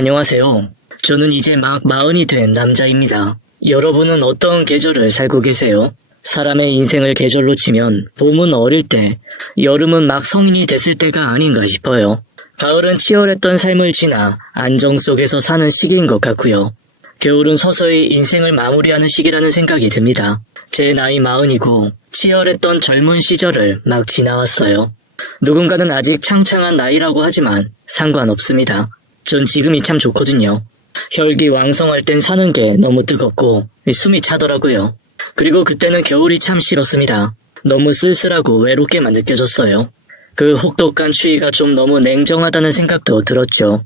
안녕하세요. 저는 이제 막 40이 된 남자입니다. 여러분은 어떤 계절을 살고 계세요? 사람의 인생을 계절로 치면 봄은 어릴 때, 여름은 막 성인이 됐을 때가 아닌가 싶어요. 가을은 치열했던 삶을 지나 안정 속에서 사는 시기인 것 같고요. 겨울은 서서히 인생을 마무리하는 시기라는 생각이 듭니다. 제 나이 40이고 치열했던 젊은 시절을 막 지나왔어요. 누군가는 아직 창창한 나이라고 하지만 상관없습니다. 전 지금이 참 좋거든요. 혈기 왕성할 땐 사는 게 너무 뜨겁고 숨이 차더라고요. 그리고 그때는 겨울이 참 싫었습니다. 너무 쓸쓸하고 외롭게만 느껴졌어요. 그 혹독한 추위가 좀 너무 냉정하다는 생각도 들었죠.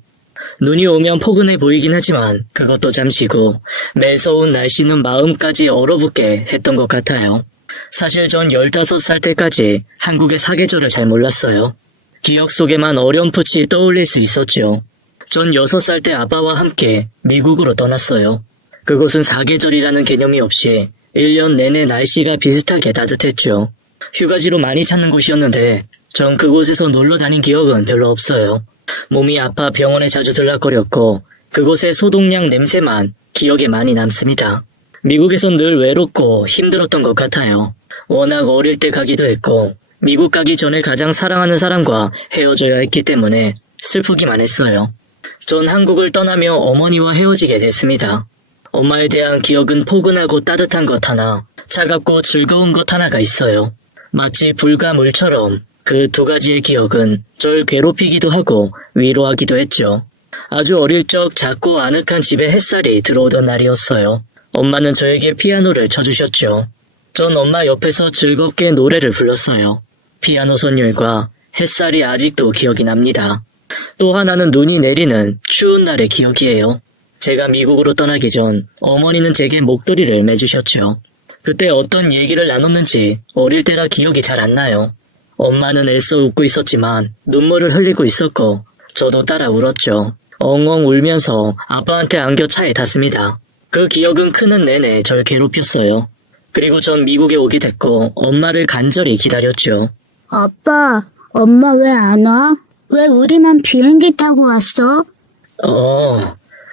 눈이 오면 포근해 보이긴 하지만 그것도 잠시고 매서운 날씨는 마음까지 얼어붙게 했던 것 같아요. 사실 전 15살 때까지 한국의 사계절을 잘 몰랐어요. 기억 속에만 어렴풋이 떠올릴 수 있었죠. 전 6살 때 아빠와 함께 미국으로 떠났어요. 그곳은 사계절이라는 개념이 없이 1년 내내 날씨가 비슷하게 따뜻했죠. 휴가지로 많이 찾는 곳이었는데 전 그곳에서 놀러 다닌 기억은 별로 없어요. 몸이 아파 병원에 자주 들락거렸고 그곳의 소독약 냄새만 기억에 많이 남습니다. 미국에선 늘 외롭고 힘들었던 것 같아요. 워낙 어릴 때 가기도 했고 미국 가기 전에 가장 사랑하는 사람과 헤어져야 했기 때문에 슬프기만 했어요. 전 한국을 떠나며 어머니와 헤어지게 됐습니다. 엄마에 대한 기억은 포근하고 따뜻한 것 하나, 차갑고 즐거운 것 하나가 있어요. 마치 불과 물처럼 그 두 가지의 기억은 절 괴롭히기도 하고 위로하기도 했죠. 아주 어릴 적 작고 아늑한 집에 햇살이 들어오던 날이었어요. 엄마는 저에게 피아노를 쳐주셨죠. 전 엄마 옆에서 즐겁게 노래를 불렀어요. 피아노 선율과 햇살이 아직도 기억이 납니다. 또 하나는 눈이 내리는 추운 날의 기억이에요. 제가 미국으로 떠나기 전 어머니는 제게 목도리를 매주셨죠. 그때 어떤 얘기를 나눴는지 어릴 때라 기억이 잘 안 나요. 엄마는 애써 웃고 있었지만 눈물을 흘리고 있었고 저도 따라 울었죠. 엉엉 울면서 아빠한테 안겨 차에 탔습니다. 그 기억은 크는 내내 절 괴롭혔어요. 그리고 전 미국에 오게 됐고 엄마를 간절히 기다렸죠. 아빠, 엄마 왜 안 와? 왜 우리만 비행기 타고 왔어?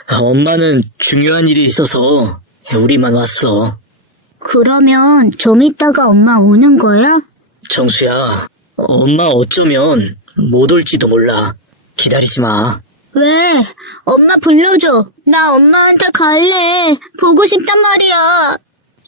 엄마는 중요한 일이 있어서 우리만 왔어. 그러면 좀 이따가 엄마 오는 거야? 정수야, 엄마 어쩌면 못 올지도 몰라. 기다리지 마. 왜? 엄마 불러줘. 나 엄마한테 갈래. 보고 싶단 말이야.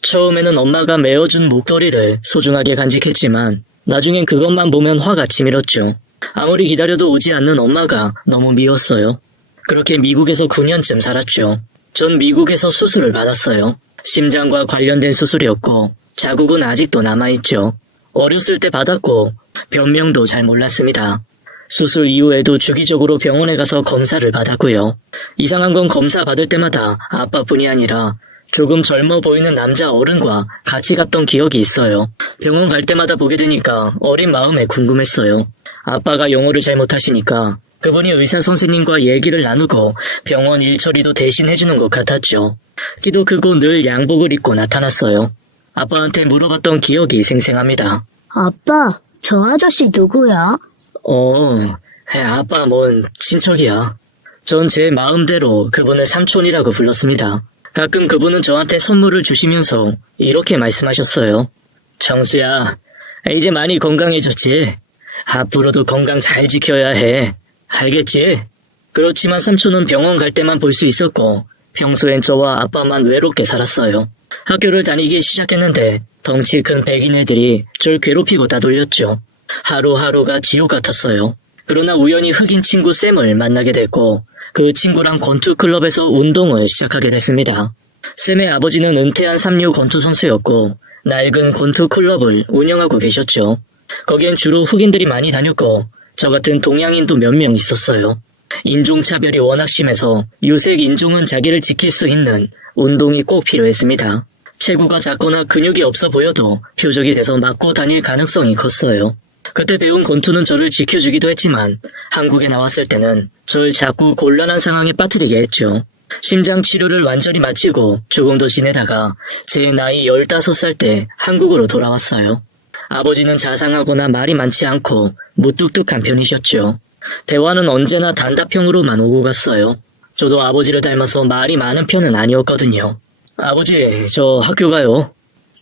처음에는 엄마가 메어준 목도리를 소중하게 간직했지만 나중엔 그것만 보면 화가 치밀었죠. 아무리 기다려도 오지 않는 엄마가 너무 미웠어요. 그렇게 미국에서 9년쯤 살았죠. 전 미국에서 수술을 받았어요. 심장과 관련된 수술이었고 자국은 아직도 남아있죠. 어렸을 때 받았고 병명도 잘 몰랐습니다. 수술 이후에도 주기적으로 병원에 가서 검사를 받았고요. 이상한 건 검사 받을 때마다 아빠뿐이 아니라 조금 젊어 보이는 남자 어른과 같이 갔던 기억이 있어요. 병원 갈 때마다 보게 되니까 어린 마음에 궁금했어요. 아빠가 영어를 잘 못하시니까 그분이 의사 선생님과 얘기를 나누고 병원 일 처리도 대신 해주는 것 같았죠. 키도 크고 늘 양복을 입고 나타났어요. 아빠한테 물어봤던 기억이 생생합니다. 아빠, 저 아저씨 누구야? 아빠 뭔 친척이야. 전 제 마음대로 그분을 삼촌이라고 불렀습니다. 가끔 그분은 저한테 선물을 주시면서 이렇게 말씀하셨어요. 정수야, 이제 많이 건강해졌지? 앞으로도 건강 잘 지켜야 해. 알겠지? 그렇지만 삼촌은 병원 갈 때만 볼 수 있었고 평소엔 저와 아빠만 외롭게 살았어요. 학교를 다니기 시작했는데 덩치 큰 백인 애들이 절 괴롭히고 따돌렸죠. 하루하루가 지옥 같았어요. 그러나 우연히 흑인 친구 샘을 만나게 됐고 그 친구랑 권투클럽에서 운동을 시작하게 됐습니다. 샘의 아버지는 은퇴한 삼류 권투 선수였고 낡은 권투클럽을 운영하고 계셨죠. 거기엔 주로 흑인들이 많이 다녔고 저 같은 동양인도 몇 명 있었어요. 인종차별이 워낙 심해서 유색 인종은 자기를 지킬 수 있는 운동이 꼭 필요했습니다. 체구가 작거나 근육이 없어 보여도 표적이 돼서 맞고 다닐 가능성이 컸어요. 그때 배운 권투는 저를 지켜주기도 했지만 한국에 나왔을 때는 절 자꾸 곤란한 상황에 빠뜨리게 했죠. 심장 치료를 완전히 마치고 조금 더 지내다가 제 나이 15살 때 한국으로 돌아왔어요. 아버지는 자상하거나 말이 많지 않고 무뚝뚝한 편이셨죠. 대화는 언제나 단답형으로만 오고 갔어요. 저도 아버지를 닮아서 말이 많은 편은 아니었거든요. 아버지, 저 학교 가요.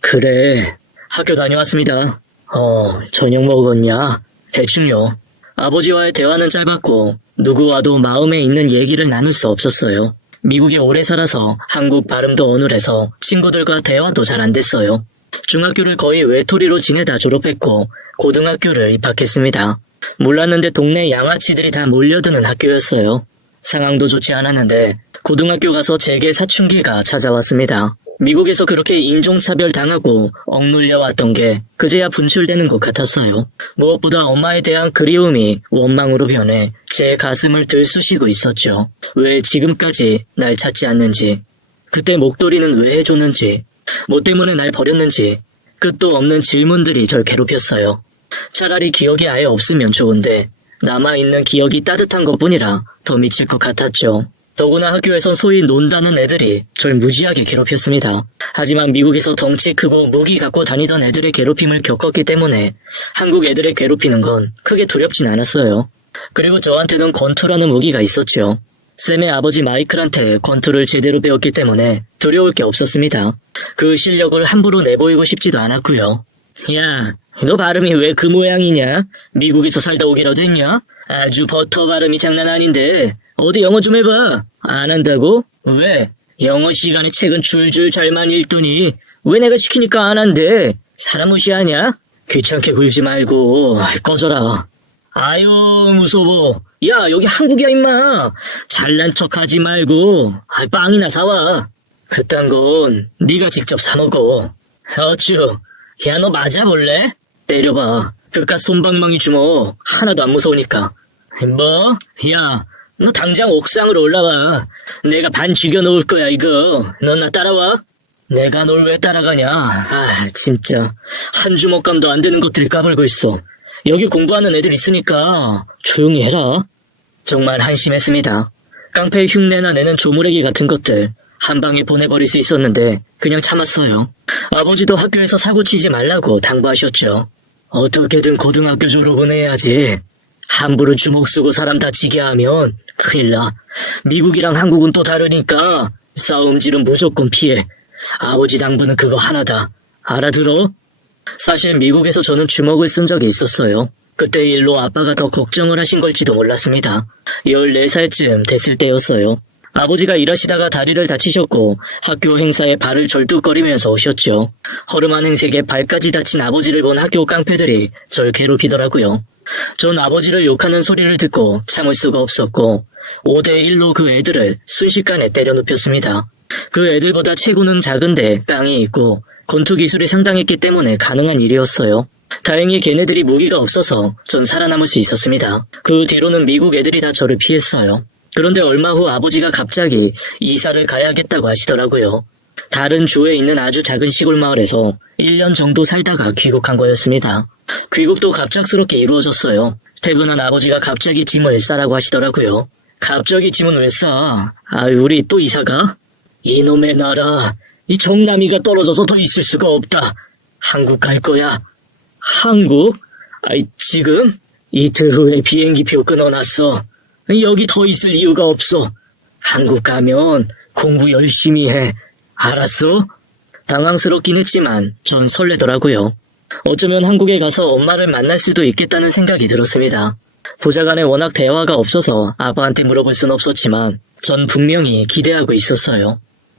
그래, 학교 다녀왔습니다. 저녁 먹었냐? 대충요. 아버지와의 대화는 짧았고 누구와도 마음에 있는 얘기를 나눌 수 없었어요. 미국에 오래 살아서 한국 발음도 어눌해서 친구들과 대화도 잘 안 됐어요. 중학교를 거의 외톨이로 지내다 졸업했고 고등학교를 입학했습니다. 몰랐는데 동네 양아치들이 다 몰려드는 학교였어요. 상황도 좋지 않았는데 고등학교 가서 제게 사춘기가 찾아왔습니다. 미국에서 그렇게 인종차별 당하고 억눌려 왔던 게 그제야 분출되는 것 같았어요. 무엇보다 엄마에 대한 그리움이 원망으로 변해 제 가슴을 들쑤시고 있었죠. 왜 지금까지 날 찾지 않는지, 그때 목도리는 왜 해줬는지, 뭐 때문에 날 버렸는지 끝도 없는 질문들이 절 괴롭혔어요. 차라리 기억이 아예 없으면 좋은데 남아있는 기억이 따뜻한 것뿐이라 더 미칠 것 같았죠. 더구나 학교에선 소위 논다는 애들이 절 무지하게 괴롭혔습니다. 하지만 미국에서 덩치 크고 무기 갖고 다니던 애들의 괴롭힘을 겪었기 때문에 한국 애들의 괴롭히는 건 크게 두렵진 않았어요. 그리고 저한테는 권투라는 무기가 있었죠. 쌤의 아버지 마이클한테 권투를 제대로 배웠기 때문에 두려울 게 없었습니다. 그 실력을 함부로 내보이고 싶지도 않았고요. 야, 너 발음이 왜 그 모양이냐? 미국에서 살다 오기라도 했냐? 아주 버터 발음이 장난 아닌데 어디 영어 좀 해봐. 안 한다고? 왜? 영어 시간에 책은 줄줄 잘만 읽더니 왜 내가 시키니까 안 한대? 사람 무시하냐? 귀찮게 굴지 말고 꺼져라. 아유 무서워. 야 여기 한국이야 임마. 잘난 척하지 말고 빵이나 사와. 그딴 건 네가 직접 사 먹어. 어쭈. 야 너 맞아볼래? 때려봐. 그깟 솜방망이 주먹 하나도 안 무서우니까. 뭐? 야 너 당장 옥상으로 올라와. 내가 반 죽여놓을 거야 이거. 너 나 따라와. 내가 널 왜 따라가냐. 진짜 한 주먹감도 안 되는 것들이 까불고 있어. 여기 공부하는 애들 있으니까 조용히 해라. 정말 한심했습니다. 깡패 흉내나 내는 조무래기 같은 것들 한 방에 보내버릴 수 있었는데 그냥 참았어요. 아버지도 학교에서 사고치지 말라고 당부하셨죠. 어떻게든 고등학교 졸업은 해야지. 함부로 주먹 쓰고 사람 다치게 하면 큰일 나. 미국이랑 한국은 또 다르니까 싸움질은 무조건 피해. 아버지 당부는 그거 하나다. 알아들어? 사실 미국에서 저는 주먹을 쓴 적이 있었어요. 그때 일로 아빠가 더 걱정을 하신 걸지도 몰랐습니다. 14살쯤 됐을 때였어요. 아버지가 일하시다가 다리를 다치셨고 학교 행사에 발을 절뚝거리면서 오셨죠. 허름한 행색에 발까지 다친 아버지를 본 학교 깡패들이 절 괴롭히더라고요. 전 아버지를 욕하는 소리를 듣고 참을 수가 없었고 5대1로 그 애들을 순식간에 때려 눕혔습니다. 그 애들보다 체구는 작은데 깡이 있고 권투 기술이 상당했기 때문에 가능한 일이었어요. 다행히 걔네들이 무기가 없어서 전 살아남을 수 있었습니다. 그 뒤로는 미국 애들이 다 저를 피했어요. 그런데 얼마 후 아버지가 갑자기 이사를 가야겠다고 하시더라고요. 다른 주에 있는 아주 작은 시골 마을에서 1년 정도 살다가 귀국한 거였습니다. 귀국도 갑작스럽게 이루어졌어요. 퇴근한 아버지가 갑자기 짐을 싸라고 하시더라고요. 갑자기 짐은 왜 싸? 우리 또 이사가? 이놈의 나라, 이 정남이가 떨어져서 더 있을 수가 없다. 한국 갈 거야. 한국? 지금? 이틀 후에 비행기표 끊어놨어. 여기 더 있을 이유가 없어. 한국 가면 공부 열심히 해. 알았어? 당황스럽긴 했지만 전 설레더라고요. 어쩌면 한국에 가서 엄마를 만날 수도 있겠다는 생각이 들었습니다. 부자간에 워낙 대화가 없어서 아빠한테 물어볼 순 없었지만 전 분명히 기대하고 있었어요.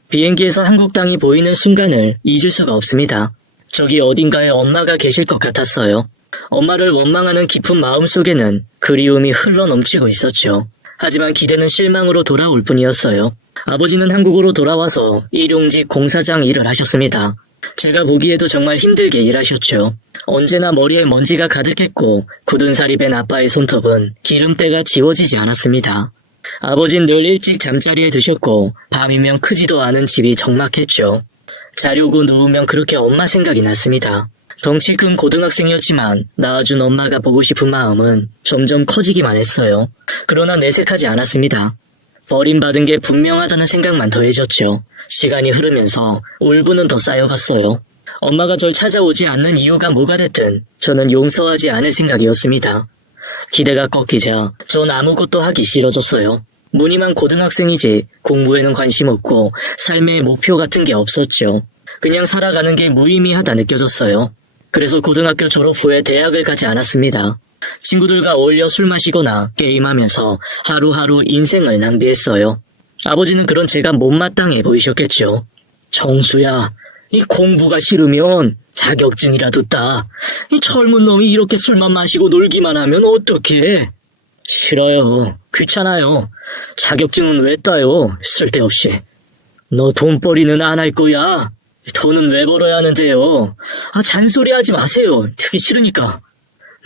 비행기에서 한국 땅이 보이는 순간을 잊을 수가 없습니다. 저기 어딘가에 엄마가 계실 것 같았어요. 엄마를 원망하는 깊은 마음 속에는 그리움이 흘러넘치고 있었죠. 하지만 기대는 실망으로 돌아올 뿐이었어요. 아버지는 한국으로 돌아와서 일용직 공사장 일을 하셨습니다. 제가 보기에도 정말 힘들게 일하셨죠. 언제나 머리에 먼지가 가득했고 굳은 살이 밴 아빠의 손톱은 기름때가 지워지지 않았습니다. 아버진 늘 일찍 잠자리에 드셨고 밤이면 크지도 않은 집이 적막했죠. 자려고 누우면 그렇게 엄마 생각이 났습니다. 덩치 큰 고등학생이었지만 낳아준 엄마가 보고 싶은 마음은 점점 커지기만 했어요. 그러나 내색하지 않았습니다. 버림받은 게 분명하다는 생각만 더해졌죠. 시간이 흐르면서 울분은 더 쌓여갔어요. 엄마가 절 찾아오지 않는 이유가 뭐가 됐든 저는 용서하지 않을 생각이었습니다. 기대가 꺾이자 전 아무것도 하기 싫어졌어요. 무늬만 고등학생이지 공부에는 관심 없고 삶의 목표 같은 게 없었죠. 그냥 살아가는 게 무의미하다 느껴졌어요. 그래서 고등학교 졸업 후에 대학을 가지 않았습니다. 친구들과 어울려 술 마시거나 게임하면서 하루하루 인생을 낭비했어요. 아버지는 그런 제가 못마땅해 보이셨겠죠. 정수야, 이 공부가 싫으면 자격증이라도 따. 이 젊은 놈이 이렇게 술만 마시고 놀기만 하면 어떡해? 싫어요. 귀찮아요. 자격증은 왜 따요? 쓸데없이. 너 돈벌이는 안 할 거야? 돈은 왜 벌어야 하는데요? 잔소리 하지 마세요. 듣기 싫으니까.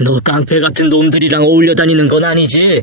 너 깡패 같은 놈들이랑 어울려 다니는 건 아니지?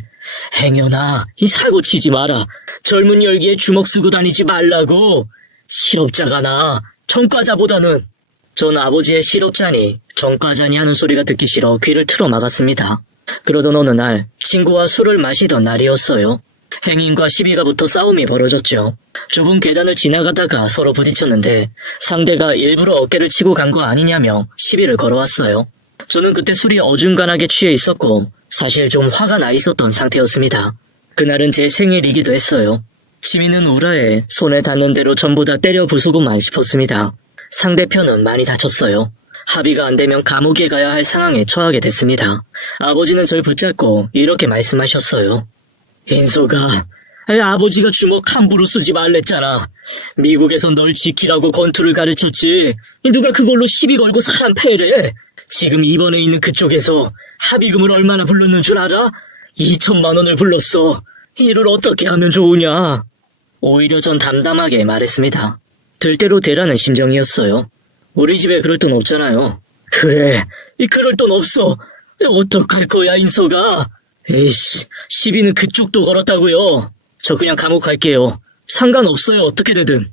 행여나 이 사고 치지 마라. 젊은 열기에 주먹 쓰고 다니지 말라고. 실업자가 나. 전과자보다는. 전 아버지의 실업자니 전과자니 하는 소리가 듣기 싫어 귀를 틀어 막았습니다. 그러던 어느 날 친구와 술을 마시던 날이었어요. 행인과 시비가 붙어 싸움이 벌어졌죠. 좁은 계단을 지나가다가 서로 부딪혔는데 상대가 일부러 어깨를 치고 간 거 아니냐며 시비를 걸어왔어요. 저는 그때 술이 어중간하게 취해 있었고 사실 좀 화가 나 있었던 상태였습니다. 그날은 제 생일이기도 했어요. 시비는 우라에 손에 닿는 대로 전부 다 때려 부수고만 싶었습니다. 상대편은 많이 다쳤어요. 합의가 안 되면 감옥에 가야 할 상황에 처하게 됐습니다. 아버지는 절 붙잡고 이렇게 말씀하셨어요. 인서가, 아버지가 주먹 함부로 쓰지 말랬잖아. 미국에서 널 지키라고 권투를 가르쳤지. 누가 그걸로 시비 걸고 사람 패래. 지금 입원해 있는 그쪽에서 합의금을 얼마나 불렀는 줄 알아? 2천만 원을 불렀어. 이를 어떻게 하면 좋으냐? 오히려 전 담담하게 말했습니다. 될 대로 되라는 심정이었어요. 우리 집에 그럴 돈 없잖아요. 그래, 그럴 돈 없어. 어떡할 거야, 인서가? 에이씨, 시비는 그쪽도 걸었다고요. 저 그냥 감옥 갈게요. 상관없어요, 어떻게 되든.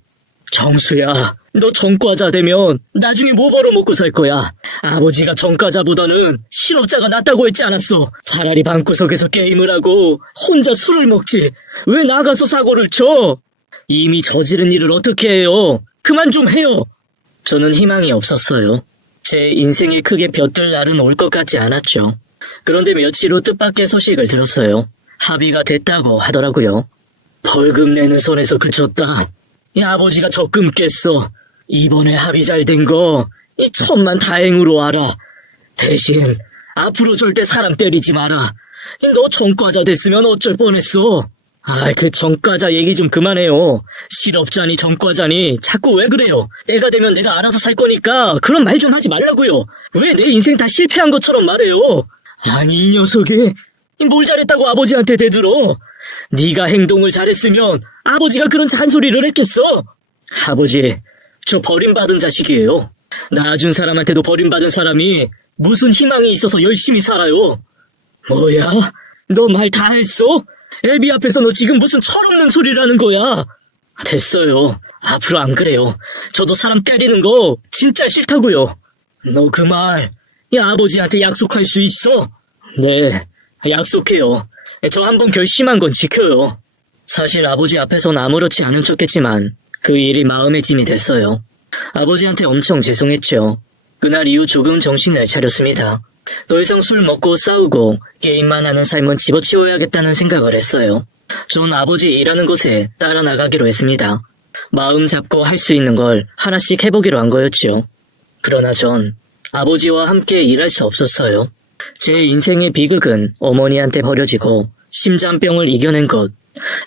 정수야, 너 전과자 되면 나중에 뭐 벌어먹고 살 거야. 아버지가 전과자보다는 실업자가 낫다고 했지 않았어. 차라리 방구석에서 게임을 하고 혼자 술을 먹지. 왜 나가서 사고를 쳐? 이미 저지른 일을 어떻게 해요? 그만 좀 해요. 저는 희망이 없었어요. 제 인생에 크게 볕들 날은 올 것 같지 않았죠. 그런데 며칠 후 뜻밖의 소식을 들었어요. 합의가 됐다고 하더라고요. 벌금 내는 선에서 그쳤다. 이 아버지가 적금 깼어. 이번에 합의 잘 된 거 이 천만 다행으로 알아. 대신 앞으로 절대 사람 때리지 마라. 너 전과자 됐으면 어쩔 뻔했어. 그 전과자 얘기 좀 그만해요. 실업자니 전과자니 자꾸 왜 그래요? 내가 되면 내가 알아서 살 거니까 그런 말 좀 하지 말라고요. 왜 내 인생 다 실패한 것처럼 말해요? 아니 이 녀석이 뭘 잘했다고 아버지한테 대들어. 네가 행동을 잘했으면 아버지가 그런 잔소리를 했겠어. 아버지, 저 버림받은 자식이에요. 낳아준 사람한테도 버림받은 사람이 무슨 희망이 있어서 열심히 살아요. 뭐야? 너 말 다 했어? 애비 앞에서 너 지금 무슨 철없는 소리를 하는 거야? 됐어요. 앞으로 안 그래요. 저도 사람 때리는 거 진짜 싫다고요. 너 그 말 이 아버지한테 약속할 수 있어? 네, 약속해요. 저 한번 결심한 건 지켜요. 사실 아버지 앞에선 아무렇지 않은 척했지만 그 일이 마음의 짐이 됐어요. 아버지한테 엄청 죄송했죠. 그날 이후 조금 정신을 차렸습니다. 더 이상 술 먹고 싸우고 게임만 하는 삶은 집어치워야겠다는 생각을 했어요. 전 아버지 일하는 곳에 따라 나가기로 했습니다. 마음 잡고 할 수 있는 걸 하나씩 해보기로 한 거였죠. 그러나 전 아버지와 함께 일할 수 없었어요. 제 인생의 비극은 어머니한테 버려지고 심장병을 이겨낸 것,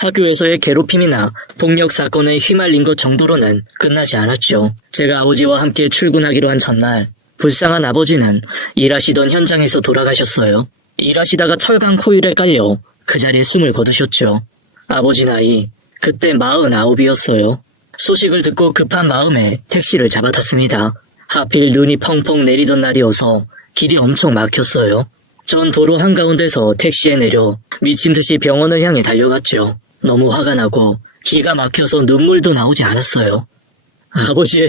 학교에서의 괴롭힘이나 폭력 사건에 휘말린 것 정도로는 끝나지 않았죠. 제가 아버지와 함께 출근하기로 한 전날, 불쌍한 아버지는 일하시던 현장에서 돌아가셨어요. 일하시다가 철강 코일에 깔려 그 자리에 숨을 거두셨죠. 아버지 나이 그때 49이었어요. 소식을 듣고 급한 마음에 택시를 잡아탔습니다. 하필 눈이 펑펑 내리던 날이어서 길이 엄청 막혔어요. 전 도로 한가운데서 택시에 내려 미친 듯이 병원을 향해 달려갔죠. 너무 화가 나고 기가 막혀서 눈물도 나오지 않았어요. 아버지,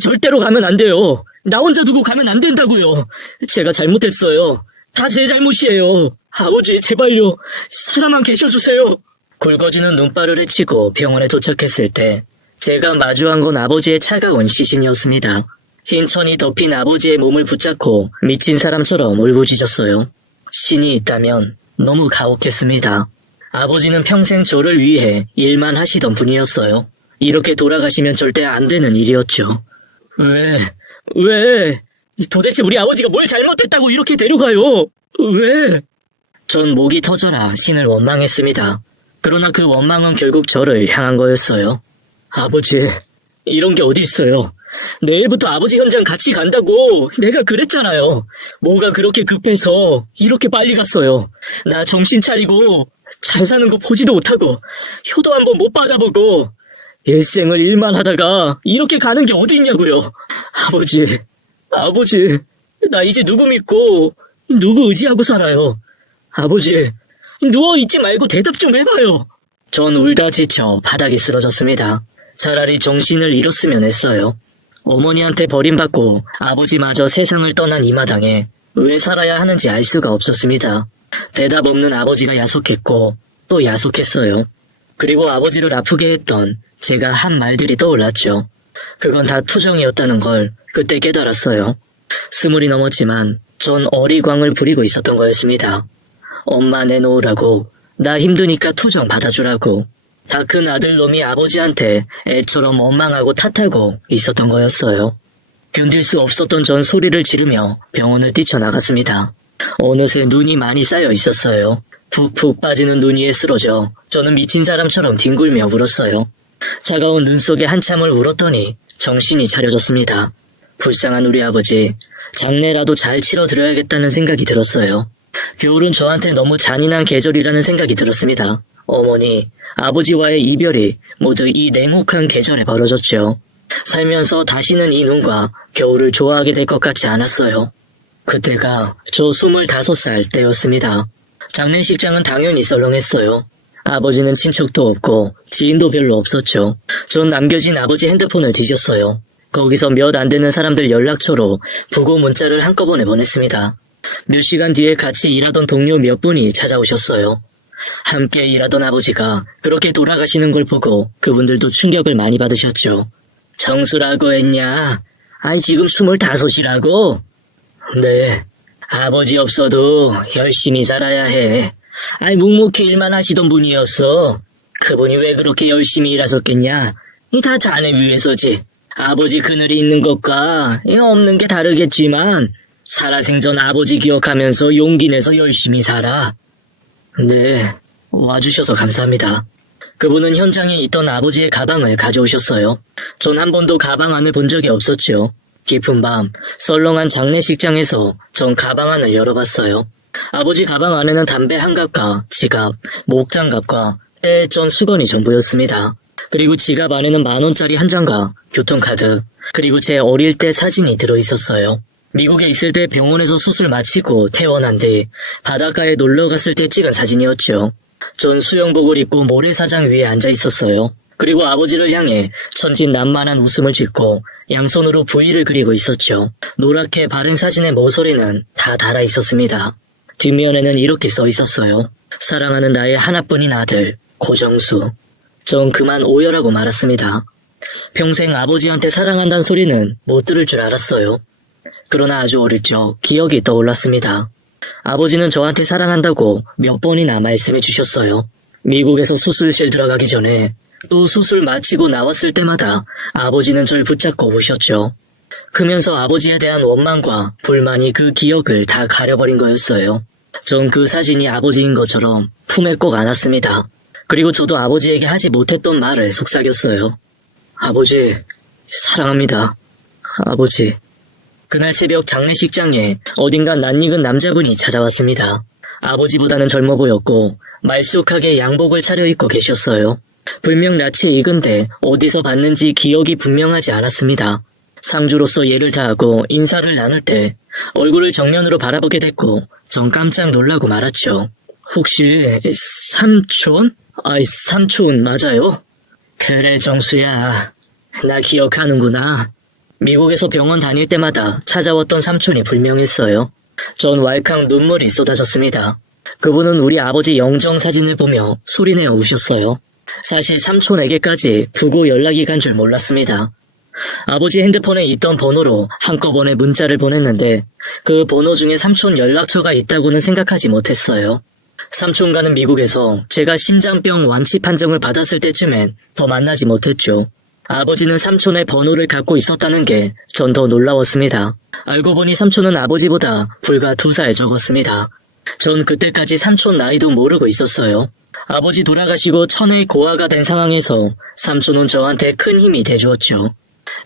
절대로 가면 안 돼요. 나 혼자 두고 가면 안 된다고요. 제가 잘못했어요. 다 제 잘못이에요. 아버지, 제발요. 살아만 계셔주세요. 굵어지는 눈발을 헤치고 병원에 도착했을 때 제가 마주한 건 아버지의 차가운 시신이었습니다. 흰 천이 덮인 아버지의 몸을 붙잡고 미친 사람처럼 울부짖었어요. 신이 있다면 너무 가혹했습니다. 아버지는 평생 저를 위해 일만 하시던 분이었어요. 이렇게 돌아가시면 절대 안 되는 일이었죠. 왜? 도대체 우리 아버지가 뭘 잘못했다고 이렇게 데려가요? 왜? 전 목이 터져라 신을 원망했습니다. 그러나 그 원망은 결국 저를 향한 거였어요. 아버지, 이런 게 어디 있어요. 내일부터 아버지 현장 같이 간다고 내가 그랬잖아요. 뭐가 그렇게 급해서 이렇게 빨리 갔어요. 나 정신 차리고 잘 사는 거 보지도 못하고 효도 한번 못 받아보고 일생을 일만 하다가 이렇게 가는 게 어디 있냐고요. 아버지, 나 이제 누구 믿고 누구 의지하고 살아요. 아버지, 누워있지 말고 대답 좀 해봐요. 전 울다 지쳐 바닥에 쓰러졌습니다. 차라리 정신을 잃었으면 했어요. 어머니한테 버림받고 아버지마저 세상을 떠난 이 마당에 왜 살아야 하는지 알 수가 없었습니다. 대답 없는 아버지가 야속했고 또 야속했어요. 그리고 아버지를 아프게 했던 제가 한 말들이 떠올랐죠. 그건 다 투정이었다는 걸 그때 깨달았어요. 20이 넘었지만 전 어리광을 부리고 있었던 거였습니다. 엄마 내놓으라고, 나 힘드니까 투정 받아주라고, 다 큰 아들놈이 아버지한테 애처럼 원망하고 탓하고 있었던 거였어요. 견딜 수 없었던 전 소리를 지르며 병원을 뛰쳐나갔습니다. 어느새 눈이 많이 쌓여 있었어요. 푹푹 빠지는 눈 위에 쓰러져 저는 미친 사람처럼 뒹굴며 울었어요. 차가운 눈 속에 한참을 울었더니 정신이 차려졌습니다. 불쌍한 우리 아버지, 장례라도 잘 치러드려야겠다는 생각이 들었어요. 겨울은 저한테 너무 잔인한 계절이라는 생각이 들었습니다. 어머니, 아버지와의 이별이 모두 이 냉혹한 계절에 벌어졌죠. 살면서 다시는 이 눈과 겨울을 좋아하게 될 것 같지 않았어요. 그때가 저 25살 때였습니다. 장례식장은 당연히 썰렁했어요. 아버지는 친척도 없고 지인도 별로 없었죠. 전 남겨진 아버지 핸드폰을 뒤졌어요. 거기서 몇 안 되는 사람들 연락처로 부고 문자를 한꺼번에 보냈습니다. 몇 시간 뒤에 같이 일하던 동료 몇 분이 찾아오셨어요. 함께 일하던 아버지가 그렇게 돌아가시는 걸 보고 그분들도 충격을 많이 받으셨죠. 정수라고 했냐? 아이 지금 25이라고? 네. 아버지 없어도 열심히 살아야 해. 아이 묵묵히 일만 하시던 분이었어. 그분이 왜 그렇게 열심히 일하셨겠냐? 이 다 자네 위해서지. 아버지 그늘이 있는 것과 없는 게 다르겠지만 살아생전 아버지 기억하면서 용기 내서 열심히 살아. 네, 와주셔서 감사합니다. 그분은 현장에 있던 아버지의 가방을 가져오셨어요. 전 한 번도 가방 안을 본 적이 없었죠. 깊은 밤, 썰렁한 장례식장에서 전 가방 안을 열어봤어요. 아버지 가방 안에는 담배 한 갑과 지갑, 목장갑과 떼전 수건이 전부였습니다. 그리고 지갑 안에는 10,000원짜리 한 장과 교통카드, 그리고 제 어릴 때 사진이 들어있었어요. 미국에 있을 때 병원에서 수술 마치고 퇴원한 뒤 바닷가에 놀러 갔을 때 찍은 사진이었죠. 전 수영복을 입고 모래사장 위에 앉아 있었어요. 그리고 아버지를 향해 천진난만한 웃음을 짓고 양손으로 V를 그리고 있었죠. 노랗게 바른 사진의 모서리는 다 달아 있었습니다. 뒷면에는 이렇게 써 있었어요. 사랑하는 나의 하나뿐인 아들, 고정수. 전 그만 오열하고 말았습니다. 평생 아버지한테 사랑한다는 소리는 못 들을 줄 알았어요. 그러나 아주 어릴 적 기억이 떠올랐습니다. 아버지는 저한테 사랑한다고 몇 번이나 말씀해 주셨어요. 미국에서 수술실 들어가기 전에 또 수술 마치고 나왔을 때마다 아버지는 절 붙잡고 오셨죠. 크면서 아버지에 대한 원망과 불만이 그 기억을 다 가려버린 거였어요. 전 그 사진이 아버지인 것처럼 품에 꼭 안았습니다. 그리고 저도 아버지에게 하지 못했던 말을 속삭였어요. 아버지, 사랑합니다. 아버지. 그날 새벽 장례식장에 어딘가 낯익은 남자분이 찾아왔습니다. 아버지보다는 젊어 보였고 말쑥하게 양복을 차려입고 계셨어요. 분명 낯이 익은데 어디서 봤는지 기억이 분명하지 않았습니다. 상주로서 예를 다하고 인사를 나눌 때 얼굴을 정면으로 바라보게 됐고 전 깜짝 놀라고 말았죠. 혹시 삼촌? 삼촌 맞아요? 그래 정수야, 나 기억하는구나. 미국에서 병원 다닐 때마다 찾아왔던 삼촌이 불명했어요. 전 왈칵 눈물이 쏟아졌습니다. 그분은 우리 아버지 영정 사진을 보며 소리내어 우셨어요. 사실 삼촌에게까지 부고 연락이 간 줄 몰랐습니다. 아버지 핸드폰에 있던 번호로 한꺼번에 문자를 보냈는데 그 번호 중에 삼촌 연락처가 있다고는 생각하지 못했어요. 삼촌과는 미국에서 제가 심장병 완치 판정을 받았을 때쯤엔 더 만나지 못했죠. 아버지는 삼촌의 번호를 갖고 있었다는 게 전 더 놀라웠습니다. 알고 보니 삼촌은 아버지보다 불과 2살 적었습니다. 전 그때까지 삼촌 나이도 모르고 있었어요. 아버지 돌아가시고 천의 고아가 된 상황에서 삼촌은 저한테 큰 힘이 돼주었죠.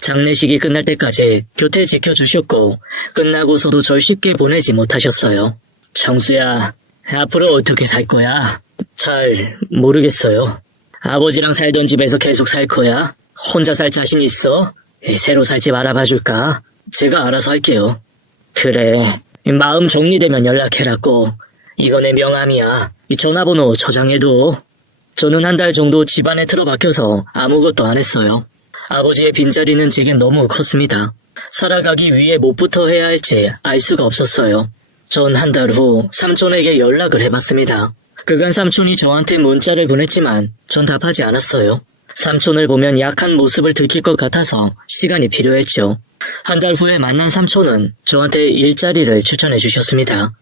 장례식이 끝날 때까지 곁에 지켜주셨고 끝나고서도 절 쉽게 보내지 못하셨어요. 정수야, 앞으로 어떻게 살 거야? 잘 모르겠어요. 아버지랑 살던 집에서 계속 살 거야? 혼자 살 자신 있어? 새로 살 집 알아봐 줄까? 제가 알아서 할게요. 그래, 마음 정리되면 연락해라고. 이거 내 명함이야. 이 전화번호 저장해둬. 저는 한 달 정도 집안에 틀어박혀서 아무것도 안 했어요. 아버지의 빈자리는 제겐 너무 컸습니다. 살아가기 위해 뭐부터 해야 할지 알 수가 없었어요. 전 한 달 후 삼촌에게 연락을 해봤습니다. 그간 삼촌이 저한테 문자를 보냈지만 전 답하지 않았어요. 삼촌을 보면 약한 모습을 들킬 것 같아서 시간이 필요했죠. 한 달 후에 만난 삼촌은 저한테 일자리를 추천해 주셨습니다.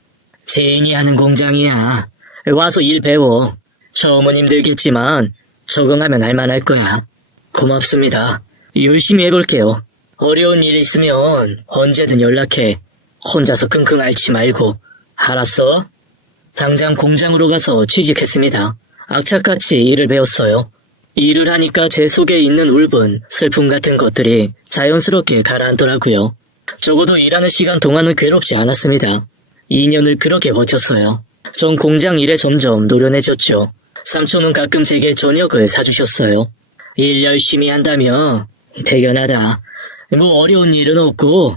지인이 하는 공장이야. 와서 일 배워. 처음은 힘들겠지만 적응하면 할만할 거야. 고맙습니다. 열심히 해볼게요. 어려운 일 있으면 언제든 연락해. 혼자서 끙끙 앓지 말고. 알았어? 당장 공장으로 가서 취직했습니다. 악착같이 일을 배웠어요. 일을 하니까 제 속에 있는 울분, 슬픔 같은 것들이 자연스럽게 가라앉더라고요. 적어도 일하는 시간 동안은 괴롭지 않았습니다. 2년을 그렇게 버텼어요. 전 공장 일에 점점 노련해졌죠. 삼촌은 가끔 제게 저녁을 사주셨어요. 일 열심히 한다며 대견하다. 뭐 어려운 일은 없고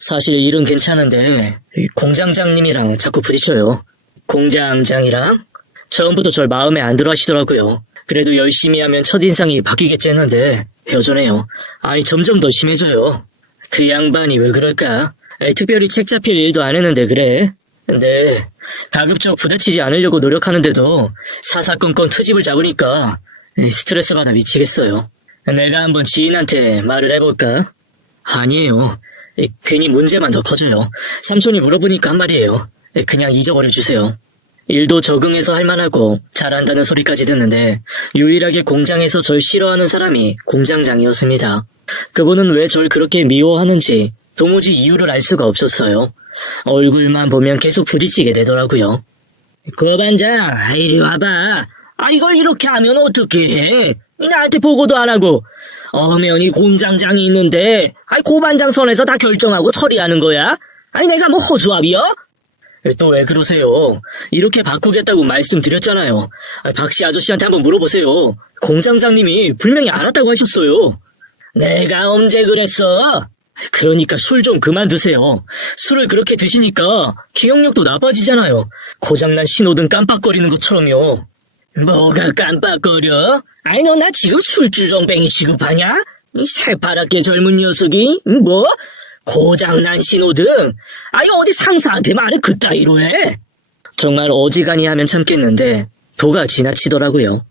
사실 일은 괜찮은데 공장장님이랑 자꾸 부딪혀요. 공장장이랑? 처음부터 절 마음에 안 들어 하시더라고요. 그래도 열심히 하면 첫인상이 바뀌겠지 했는데 여전해요. 아니 점점 더 심해져요. 그 양반이 왜 그럴까? 특별히 책 잡힐 일도 안 했는데 그래. 근데 가급적 부딪히지 않으려고 노력하는데도 사사건건 트집을 잡으니까 스트레스 받아 미치겠어요. 내가 한번 지인한테 말을 해볼까? 아니에요. 괜히 문제만 더 커져요. 삼촌이 물어보니까 한 말이에요. 그냥 잊어버려 주세요. 일도 적응해서 할만하고 잘한다는 소리까지 듣는데 유일하게 공장에서 절 싫어하는 사람이 공장장이었습니다. 그분은 왜 절 그렇게 미워하는지 도무지 이유를 알 수가 없었어요. 얼굴만 보면 계속 부딪히게 되더라고요. 고반장, 이리 와봐. 이걸 이렇게 하면 어떻게 해? 나한테 보고도 안 하고. 엄연히 공장장이 있는데 고반장 선에서 다 결정하고 처리하는 거야? 내가 뭐 허수아비야? 또 왜 그러세요? 이렇게 바꾸겠다고 말씀드렸잖아요. 박씨 아저씨한테 한번 물어보세요. 공장장님이 분명히 알았다고 하셨어요. 내가 언제 그랬어? 그러니까 술 좀 그만 드세요. 술을 그렇게 드시니까 기억력도 나빠지잖아요. 고장난 신호등 깜빡거리는 것처럼요. 뭐가 깜빡거려? 너 나 지금 술주정뱅이 취급하냐? 이 새파랗게 젊은 녀석이? 뭐? 고장난 신호등? 어디 상사한테 말을 그따위로 해? 정말 어지간히 하면 참겠는데 도가 지나치더라고요.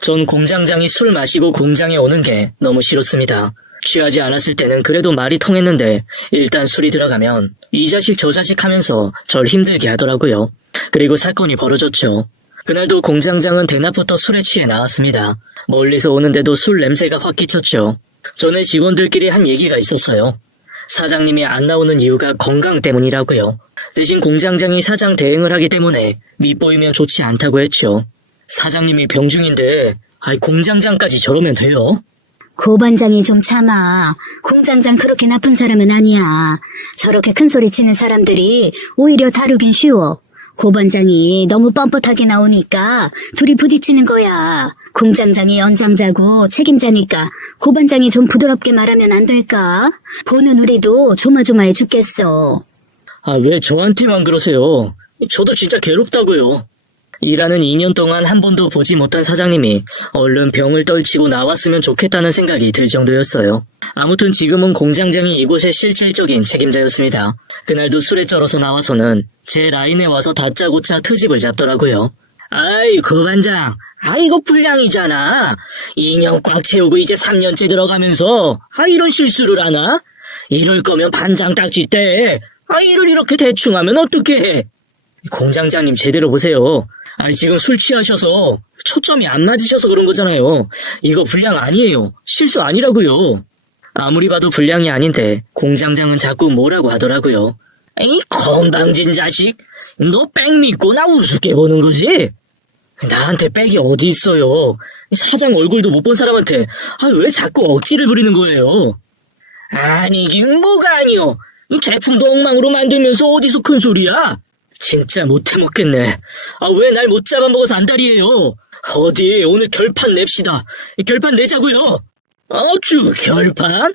전 공장장이 술 마시고 공장에 오는 게 너무 싫었습니다. 취하지 않았을 때는 그래도 말이 통했는데 일단 술이 들어가면 이 자식 저 자식 하면서 절 힘들게 하더라고요. 그리고 사건이 벌어졌죠. 그날도 공장장은 대낮부터 술에 취해 나왔습니다. 멀리서 오는데도 술 냄새가 확 끼쳤죠. 전에 직원들끼리 한 얘기가 있었어요. 사장님이 안 나오는 이유가 건강 때문이라고요. 대신 공장장이 사장 대행을 하기 때문에 밉보이면 좋지 않다고 했죠. 사장님이 병중인데 공장장까지 저러면 돼요? 고반장이 좀 참아. 공장장 그렇게 나쁜 사람은 아니야. 저렇게 큰 소리 치는 사람들이 오히려 다루긴 쉬워. 고반장이 너무 뻔뻔하게 나오니까 둘이 부딪히는 거야. 공장장이 연장자고 책임자니까 고반장이 좀 부드럽게 말하면 안 될까? 보는 우리도 조마조마해 죽겠어. 왜 저한테만 그러세요? 저도 진짜 괴롭다고요. 일하는 2년 동안 한 번도 보지 못한 사장님이 얼른 병을 떨치고 나왔으면 좋겠다는 생각이 들 정도였어요. 아무튼 지금은 공장장이 이곳의 실질적인 책임자였습니다. 그날도 술에 쩔어서 나와서는 제 라인에 와서 다짜고짜 트집을 잡더라고요. 고반장, 이거 불량이잖아. 2년 꽉 채우고 이제 3년째 들어가면서 이런 실수를 하나? 이럴 거면 반장 딱지 때 일을 이렇게 대충 하면 어떡해? 공장장님 제대로 보세요. 아니, 지금 술 취하셔서 초점이 안 맞으셔서 그런 거잖아요. 이거 불량 아니에요. 실수 아니라고요. 아무리 봐도 불량이 아닌데 공장장은 자꾸 뭐라고 하더라고요. 이 건방진 자식, 너 백 믿고 나 우습게 보는 거지? 나한테 백이 어디 있어요. 사장 얼굴도 못 본 사람한테 왜 자꾸 억지를 부리는 거예요? 아니긴 뭐가 아니요. 제품도 엉망으로 만들면서 어디서 큰 소리야? 진짜 못해먹겠네. 왜 날 못 잡아먹어서 안달이에요? 어디 오늘 결판 냅시다. 결판 내자고요. 어쭈 결판?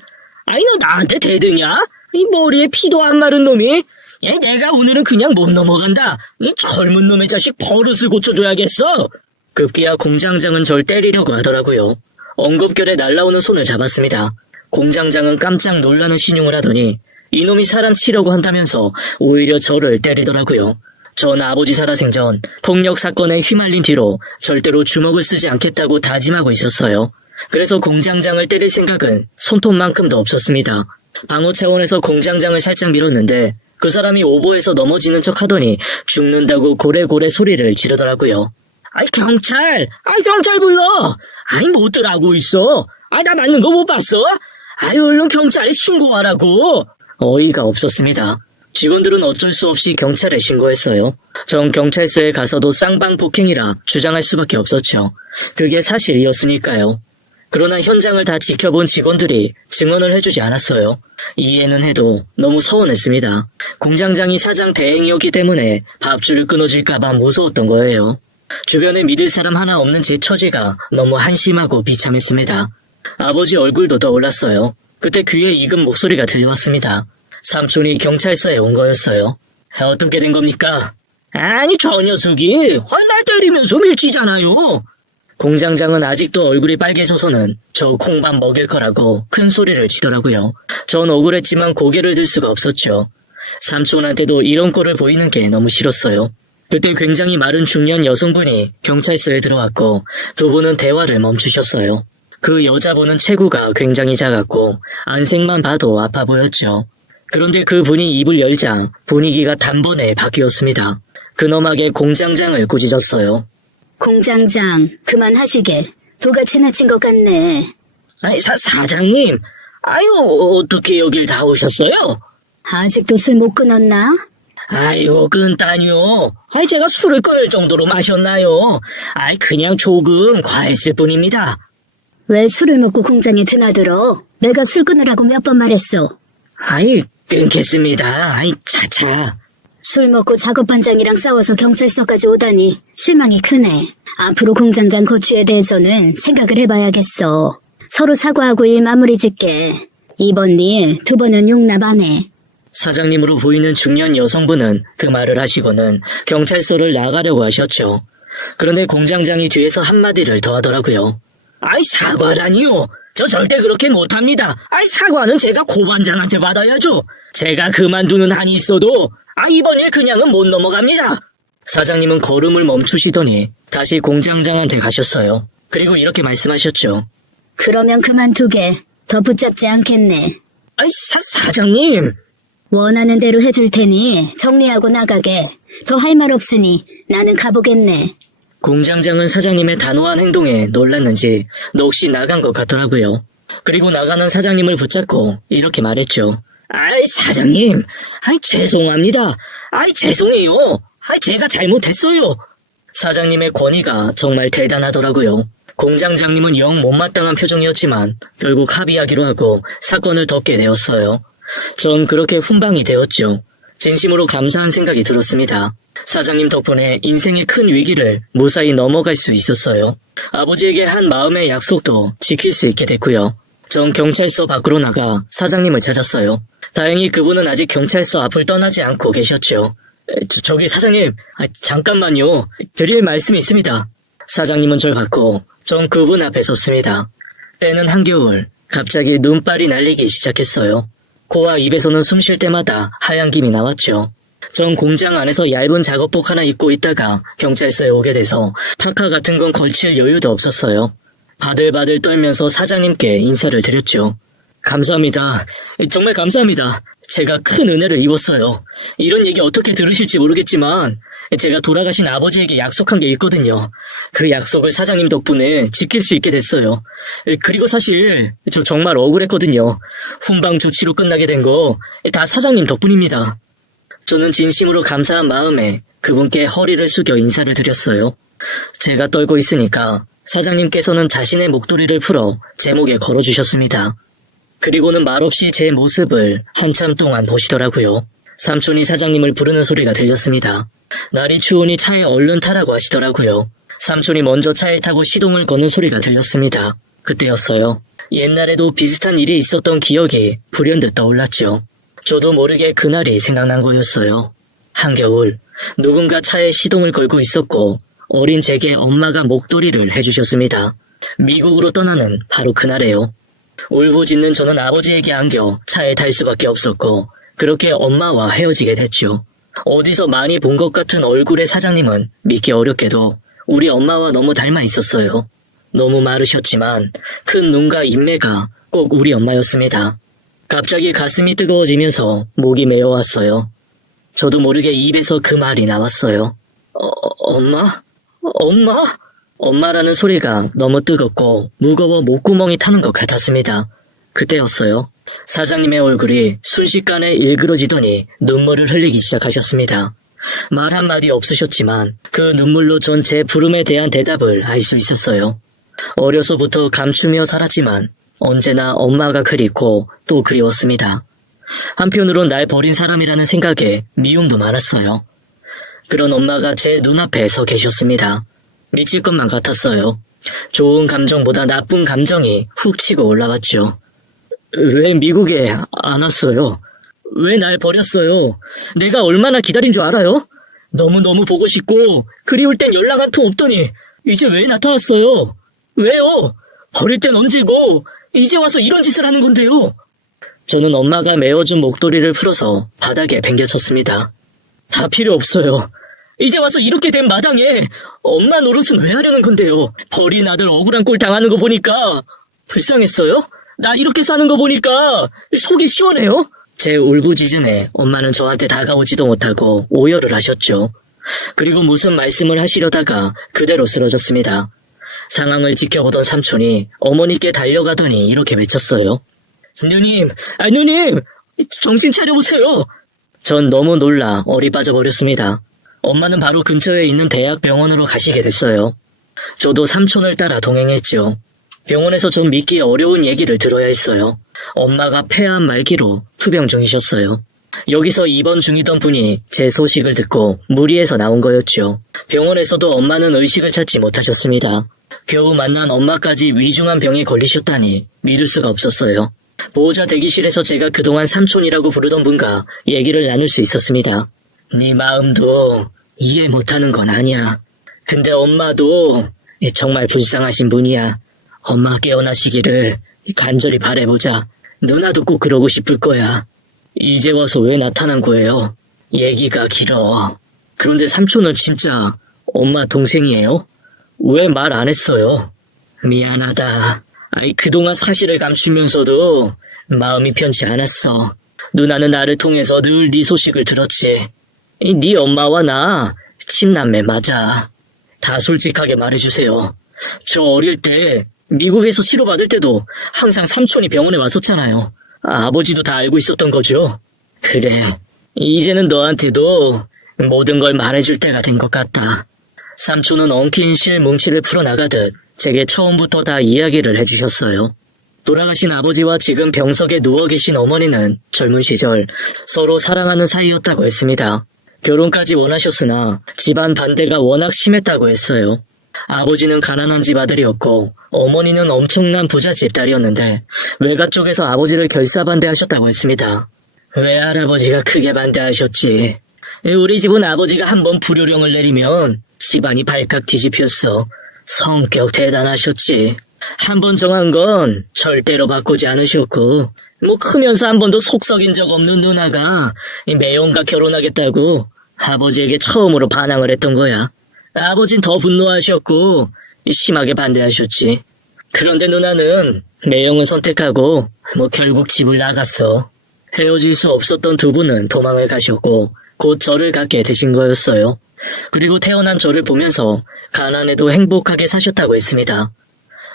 아니 너 나한테 대드냐? 이 머리에 피도 안 마른 놈이? 야, 내가 오늘은 그냥 못 넘어간다. 이 젊은 놈의 자식 버릇을 고쳐줘야겠어. 급기야 공장장은 절 때리려고 하더라고요. 엉겁결에 날라오는 손을 잡았습니다. 공장장은 깜짝 놀라는 신용을 하더니 이놈이 사람 치려고 한다면서 오히려 저를 때리더라고요. 전 아버지 살아생전 폭력 사건에 휘말린 뒤로 절대로 주먹을 쓰지 않겠다고 다짐하고 있었어요. 그래서 공장장을 때릴 생각은 손톱만큼도 없었습니다. 방어 차원에서 공장장을 살짝 밀었는데 그 사람이 오버해서 넘어지는 척 하더니 죽는다고 고래고래 소리를 지르더라고요. 경찰! 경찰 불러! 뭐들 하고 있어? 나 맞는 거 못 봤어? 얼른 경찰에 신고하라고! 어이가 없었습니다. 직원들은 어쩔 수 없이 경찰에 신고했어요. 전 경찰서에 가서도 쌍방폭행이라 주장할 수밖에 없었죠. 그게 사실이었으니까요. 그러나 현장을 다 지켜본 직원들이 증언을 해주지 않았어요. 이해는 해도 너무 서운했습니다. 공장장이 사장 대행이었기 때문에 밥줄을 끊어질까봐 무서웠던 거예요. 주변에 믿을 사람 하나 없는 제 처지가 너무 한심하고 비참했습니다. 아버지 얼굴도 떠올랐어요. 그때 귀에 익은 목소리가 들려왔습니다. 삼촌이 경찰서에 온 거였어요. 어떻게 된 겁니까? 아니 저 녀석이 날 때리면서 밀치잖아요. 공장장은 아직도 얼굴이 빨개져서는 저 콩밥 먹일 거라고 큰 소리를 치더라고요. 전 억울했지만 고개를 들 수가 없었죠. 삼촌한테도 이런 꼴을 보이는 게 너무 싫었어요. 그때 굉장히 마른 중년 여성분이 경찰서에 들어왔고 두 분은 대화를 멈추셨어요. 그 여자분은 체구가 굉장히 작았고 안색만 봐도 아파 보였죠. 그런데 그 분이 입을 열자 분위기가 단번에 바뀌었습니다. 근엄하게 공장장을 꾸짖었어요. 공장장, 그만하시게. 도가 지나친 것 같네. 사장님, 어떻게 여길 다 오셨어요? 아직도 술 못 끊었나? 끊다뇨. 제가 술을 끊을 정도로 마셨나요? 그냥 조금 과했을 뿐입니다. 왜 술을 먹고 공장에 드나들어? 내가 술 끊으라고 몇 번 말했어. 끊겠습니다. 차차. 술 먹고 작업반장이랑 싸워서 경찰서까지 오다니 실망이 크네. 앞으로 공장장 거취에 대해서는 생각을 해봐야겠어. 서로 사과하고 일 마무리 짓게. 이번 일 두 번은 용납 안 해. 사장님으로 보이는 중년 여성분은 그 말을 하시고는 경찰서를 나가려고 하셨죠. 그런데 공장장이 뒤에서 한마디를 더 하더라고요. 사과라니요. 저 절대 그렇게 못합니다. 사과는 제가 고반장한테 받아야죠. 제가 그만두는 한이 있어도 이번 일 그냥은 못 넘어갑니다. 사장님은 걸음을 멈추시더니 다시 공장장한테 가셨어요. 그리고 이렇게 말씀하셨죠. 그러면 그만두게. 더 붙잡지 않겠네. 사장님. 원하는 대로 해줄 테니 정리하고 나가게. 더 할 말 없으니 나는 가보겠네. 공장장은 사장님의 단호한 행동에 놀랐는지 넋이 나간 것 같더라고요. 그리고 나가는 사장님을 붙잡고 이렇게 말했죠. 사장님, 죄송합니다. 죄송해요. 제가 잘못했어요. 사장님의 권위가 정말 대단하더라고요. 공장장님은 영 못마땅한 표정이었지만 결국 합의하기로 하고 사건을 덮게 되었어요. 전 그렇게 훈방이 되었죠. 진심으로 감사한 생각이 들었습니다. 사장님 덕분에 인생의 큰 위기를 무사히 넘어갈 수 있었어요. 아버지에게 한 마음의 약속도 지킬 수 있게 됐고요. 전 경찰서 밖으로 나가 사장님을 찾았어요. 다행히 그분은 아직 경찰서 앞을 떠나지 않고 계셨죠. 저기 사장님, 잠깐만요. 드릴 말씀이 있습니다. 사장님은 절 받고 전 그분 앞에 섰습니다. 때는 한겨울, 갑자기 눈발이 날리기 시작했어요. 코와 입에서는 숨 쉴 때마다 하얀 김이 나왔죠. 전 공장 안에서 얇은 작업복 하나 입고 있다가 경찰서에 오게 돼서 파카 같은 건 걸칠 여유도 없었어요. 바들바들 떨면서 사장님께 인사를 드렸죠. 감사합니다. 정말 감사합니다. 제가 큰 은혜를 입었어요. 이런 얘기 어떻게 들으실지 모르겠지만 제가 돌아가신 아버지에게 약속한 게 있거든요. 그 약속을 사장님 덕분에 지킬 수 있게 됐어요. 그리고 사실 저 정말 억울했거든요. 훈방 조치로 끝나게 된 거 다 사장님 덕분입니다. 저는 진심으로 감사한 마음에 그분께 허리를 숙여 인사를 드렸어요. 제가 떨고 있으니까 사장님께서는 자신의 목도리를 풀어 제 목에 걸어주셨습니다. 그리고는 말없이 제 모습을 한참 동안 보시더라고요. 삼촌이 사장님을 부르는 소리가 들렸습니다. 날이 추우니 차에 얼른 타라고 하시더라고요. 삼촌이 먼저 차에 타고 시동을 거는 소리가 들렸습니다. 그때였어요. 옛날에도 비슷한 일이 있었던 기억이 불현듯 떠올랐죠. 저도 모르게 그날이 생각난 거였어요. 한겨울 누군가 차에 시동을 걸고 있었고 어린 제게 엄마가 목도리를 해주셨습니다. 미국으로 떠나는 바로 그날에요. 울부짖는 저는 아버지에게 안겨 차에 탈 수밖에 없었고 그렇게 엄마와 헤어지게 됐죠. 어디서 많이 본 것 같은 얼굴의 사장님은 믿기 어렵게도 우리 엄마와 너무 닮아 있었어요. 너무 마르셨지만 큰 눈과 인매가 꼭 우리 엄마였습니다. 갑자기 가슴이 뜨거워지면서 목이 메어왔어요. 저도 모르게 입에서 그 말이 나왔어요. 엄마? 엄마? 엄마라는 소리가 너무 뜨겁고 무거워 목구멍이 타는 것 같았습니다. 그때였어요. 사장님의 얼굴이 순식간에 일그러지더니 눈물을 흘리기 시작하셨습니다. 말 한마디 없으셨지만 그 눈물로 전 제 부름에 대한 대답을 알 수 있었어요. 어려서부터 감추며 살았지만 언제나 엄마가 그립고 또 그리웠습니다. 한편으론 날 버린 사람이라는 생각에 미움도 많았어요. 그런 엄마가 제 눈앞에 서 계셨습니다. 미칠 것만 같았어요. 좋은 감정보다 나쁜 감정이 훅 치고 올라왔죠. 왜 미국에 안 왔어요? 왜 날 버렸어요? 내가 얼마나 기다린 줄 알아요? 너무너무 보고 싶고 그리울 땐 연락 한 통 없더니 이제 왜 나타났어요? 왜요? 버릴 땐 언제고 이제 와서 이런 짓을 하는 건데요. 저는 엄마가 메어준 목도리를 풀어서 바닥에 뱅겨쳤습니다. 다 필요 없어요. 이제 와서 이렇게 된 마당에 엄마 노릇은 왜 하려는 건데요? 버린 아들 억울한 꼴 당하는 거 보니까 불쌍했어요? 나 이렇게 사는 거 보니까 속이 시원해요? 제 울부짖음에 엄마는 저한테 다가오지도 못하고 오열을 하셨죠. 그리고 무슨 말씀을 하시려다가 그대로 쓰러졌습니다. 상황을 지켜보던 삼촌이 어머니께 달려가더니 이렇게 외쳤어요. 누님, 누님! 정신 차려보세요! 전 너무 놀라 얼이 빠져버렸습니다. 엄마는 바로 근처에 있는 대학병원으로 가시게 됐어요. 저도 삼촌을 따라 동행했죠. 병원에서 좀 믿기 어려운 얘기를 들어야 했어요. 엄마가 폐암 말기로 투병 중이셨어요. 여기서 입원 중이던 분이 제 소식을 듣고 무리해서 나온 거였죠. 병원에서도 엄마는 의식을 찾지 못하셨습니다. 겨우 만난 엄마까지 위중한 병에 걸리셨다니 믿을 수가 없었어요. 보호자 대기실에서 제가 그동안 삼촌이라고 부르던 분과 얘기를 나눌 수 있었습니다. 네 마음도 이해 못하는 건 아니야. 근데 엄마도 정말 불쌍하신 분이야. 엄마 깨어나시기를 간절히 바라보자. 누나도 꼭 그러고 싶을 거야. 이제 와서 왜 나타난 거예요? 얘기가 길어. 그런데 삼촌은 진짜 엄마 동생이에요? 왜 말 안 했어요? 미안하다. 그동안 사실을 감추면서도 마음이 편치 않았어. 누나는 나를 통해서 늘 네 소식을 들었지. 네 엄마와 나 친남매 맞아. 다 솔직하게 말해주세요. 저 어릴 때 미국에서 치료받을 때도 항상 삼촌이 병원에 왔었잖아요. 아버지도 다 알고 있었던 거죠. 그래, 이제는 너한테도 모든 걸 말해줄 때가 된 것 같다. 삼촌은 엉킨 실 뭉치를 풀어나가듯 제게 처음부터 다 이야기를 해주셨어요. 돌아가신 아버지와 지금 병석에 누워 계신 어머니는 젊은 시절 서로 사랑하는 사이였다고 했습니다. 결혼까지 원하셨으나 집안 반대가 워낙 심했다고 했어요. 아버지는 가난한 집 아들이었고 어머니는 엄청난 부잣집 딸이었는데 외가 쪽에서 아버지를 결사반대하셨다고 했습니다. 외할아버지가 크게 반대하셨지. 우리 집은 아버지가 한번 불효령을 내리면 집안이 발칵 뒤집혔어. 성격 대단하셨지. 한번 정한 건 절대로 바꾸지 않으셨고 크면서 한 번도 속 썩인 적 없는 누나가 매형과 결혼하겠다고 아버지에게 처음으로 반항을 했던 거야. 아버진 더 분노하셨고 심하게 반대하셨지. 그런데 누나는 매형을 선택하고 결국 집을 나갔어. 헤어질 수 없었던 두 분은 도망을 가셨고 곧 저를 갖게 되신 거였어요. 그리고 태어난 저를 보면서 가난해도 행복하게 사셨다고 했습니다.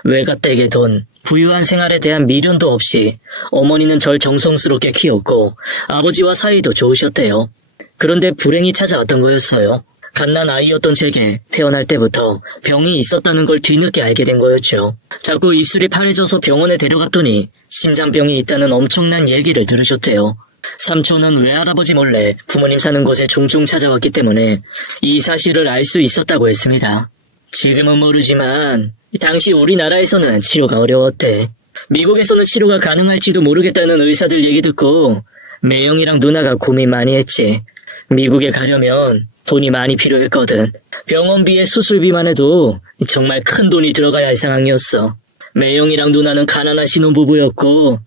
외가댁의 돈, 부유한 생활에 대한 미련도 없이 어머니는 절 정성스럽게 키웠고 아버지와 사이도 좋으셨대요. 그런데 불행이 찾아왔던 거였어요. 갓난 아이였던 제게 태어날 때부터 병이 있었다는 걸 뒤늦게 알게 된 거였죠. 자꾸 입술이 파래져서 병원에 데려갔더니 심장병이 있다는 엄청난 얘기를 들으셨대요. 삼촌은 외할아버지 몰래 부모님 사는 곳에 종종 찾아왔기 때문에 이 사실을 알 수 있었다고 했습니다. 지금은 모르지만 당시 우리나라에서는 치료가 어려웠대. 미국에서는 치료가 가능할지도 모르겠다는 의사들 얘기 듣고 매형이랑 누나가 고민 많이 했지. 미국에 가려면 돈이 많이 필요했거든. 병원비에 수술비만 해도 정말 큰 돈이 들어가야 할 상황이었어. 매형이랑 누나는 가난한 신혼부부였고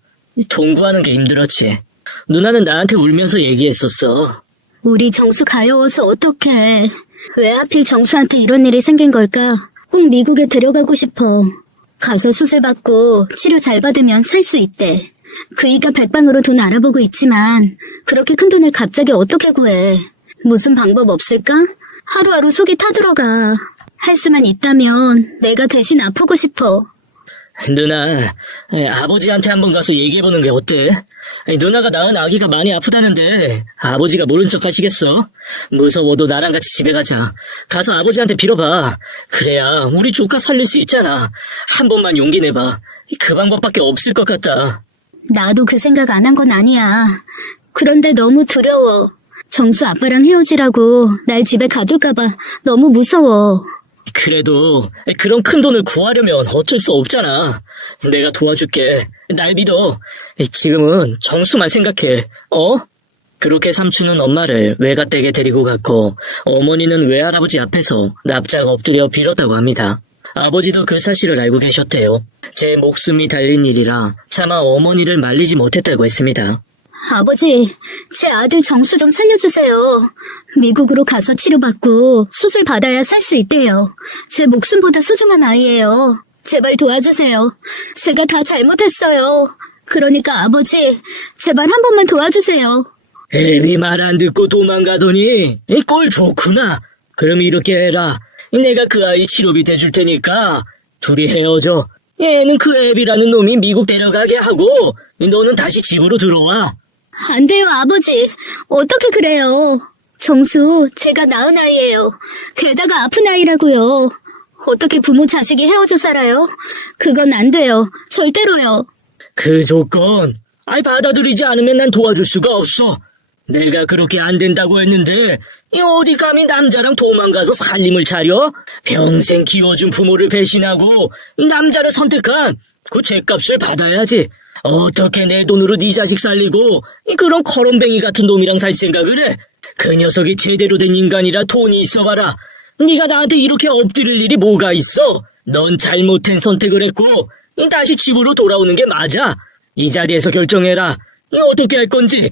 돈 구하는 게 힘들었지. 누나는 나한테 울면서 얘기했었어. 우리 정수 가여워서 어떡해. 왜 하필 정수한테 이런 일이 생긴 걸까? 꼭 미국에 데려가고 싶어. 가서 수술받고 치료 잘 받으면 살 수 있대. 그이가 백방으로 돈 알아보고 있지만 그렇게 큰 돈을 갑자기 어떻게 구해? 무슨 방법 없을까? 하루하루 속이 타들어가. 할 수만 있다면 내가 대신 아프고 싶어. 누나, 아버지한테 한번 가서 얘기해보는 게 어때? 누나가 낳은 아기가 많이 아프다는데 아버지가 모른 척 하시겠어? 무서워도 나랑 같이 집에 가자. 가서 아버지한테 빌어봐. 그래야 우리 조카 살릴 수 있잖아. 한 번만 용기 내봐. 그 방법밖에 없을 것 같다. 나도 그 생각 안 한 건 아니야. 그런데 너무 두려워. 정수 아빠랑 헤어지라고 날 집에 가둘까봐 너무 무서워. 그래도 그런 큰 돈을 구하려면 어쩔 수 없잖아. 내가 도와줄게. 날 믿어. 지금은 정수만 생각해. 그렇게 삼촌은 엄마를 외가댁에 데리고 갔고 어머니는 외할아버지 앞에서 납작 엎드려 빌었다고 합니다. 아버지도 그 사실을 알고 계셨대요. 제 목숨이 달린 일이라 차마 어머니를 말리지 못했다고 했습니다. 아버지, 제 아들 정수 좀 살려주세요. 미국으로 가서 치료받고 수술 받아야 살 수 있대요. 제 목숨보다 소중한 아이예요. 제발 도와주세요. 제가 다 잘못했어요. 그러니까 아버지, 제발 한 번만 도와주세요. 애비 말 안 듣고 도망가더니 꼴 좋구나. 그럼 이렇게 해라. 내가 그 아이 치료비 대줄 테니까 둘이 헤어져. 얘는 그 애비라는 놈이 미국 데려가게 하고 너는 다시 집으로 들어와. 안 돼요, 아버지. 어떻게 그래요? 정수, 제가 낳은 아이예요. 게다가 아픈 아이라고요. 어떻게 부모 자식이 헤어져 살아요? 그건 안 돼요. 절대로요. 그 조건, 받아들이지 않으면 난 도와줄 수가 없어. 내가 그렇게 안 된다고 했는데 어디 감히 남자랑 도망가서 살림을 차려? 평생 키워준 부모를 배신하고 남자를 선택한 그 죄값을 받아야지. 어떻게 내 돈으로 네 자식 살리고 그런 거렁뱅이 같은 놈이랑 살 생각을 해? 그 녀석이 제대로 된 인간이라 돈이 있어봐라. 네가 나한테 이렇게 엎드릴 일이 뭐가 있어? 넌 잘못된 선택을 했고 다시 집으로 돌아오는 게 맞아. 이 자리에서 결정해라. 어떻게 할 건지.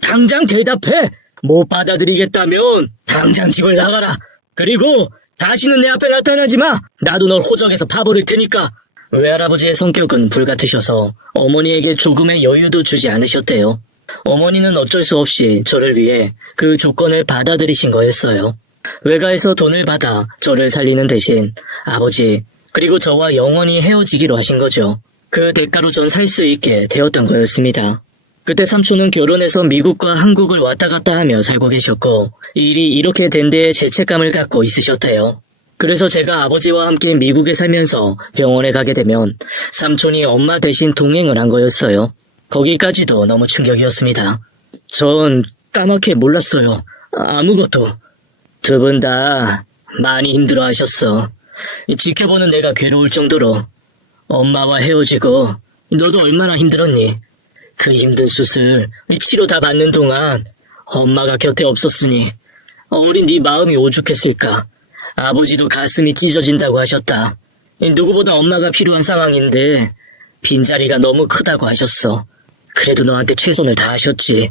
당장 대답해. 못 받아들이겠다면 당장 집을 나가라. 그리고 다시는 내 앞에 나타나지 마. 나도 널 호적에서 파버릴 테니까. 외할아버지의 성격은 불같으셔서 어머니에게 조금의 여유도 주지 않으셨대요. 어머니는 어쩔 수 없이 저를 위해 그 조건을 받아들이신 거였어요. 외가에서 돈을 받아 저를 살리는 대신 아버지 그리고 저와 영원히 헤어지기로 하신 거죠. 그 대가로 전 살 수 있게 되었던 거였습니다. 그때 삼촌은 결혼해서 미국과 한국을 왔다 갔다 하며 살고 계셨고 일이 이렇게 된 데에 죄책감을 갖고 있으셨대요. 그래서 제가 아버지와 함께 미국에 살면서 병원에 가게 되면 삼촌이 엄마 대신 동행을 한 거였어요. 거기까지도 너무 충격이었습니다. 전 까맣게 몰랐어요. 아무것도. 두 분 다 많이 힘들어하셨어. 지켜보는 내가 괴로울 정도로. 엄마와 헤어지고 너도 얼마나 힘들었니? 그 힘든 수술, 치료 다 받는 동안 엄마가 곁에 없었으니 어린 네 마음이 오죽했을까. 아버지도 가슴이 찢어진다고 하셨다. 누구보다 엄마가 필요한 상황인데 빈자리가 너무 크다고 하셨어. 그래도 너한테 최선을 다하셨지.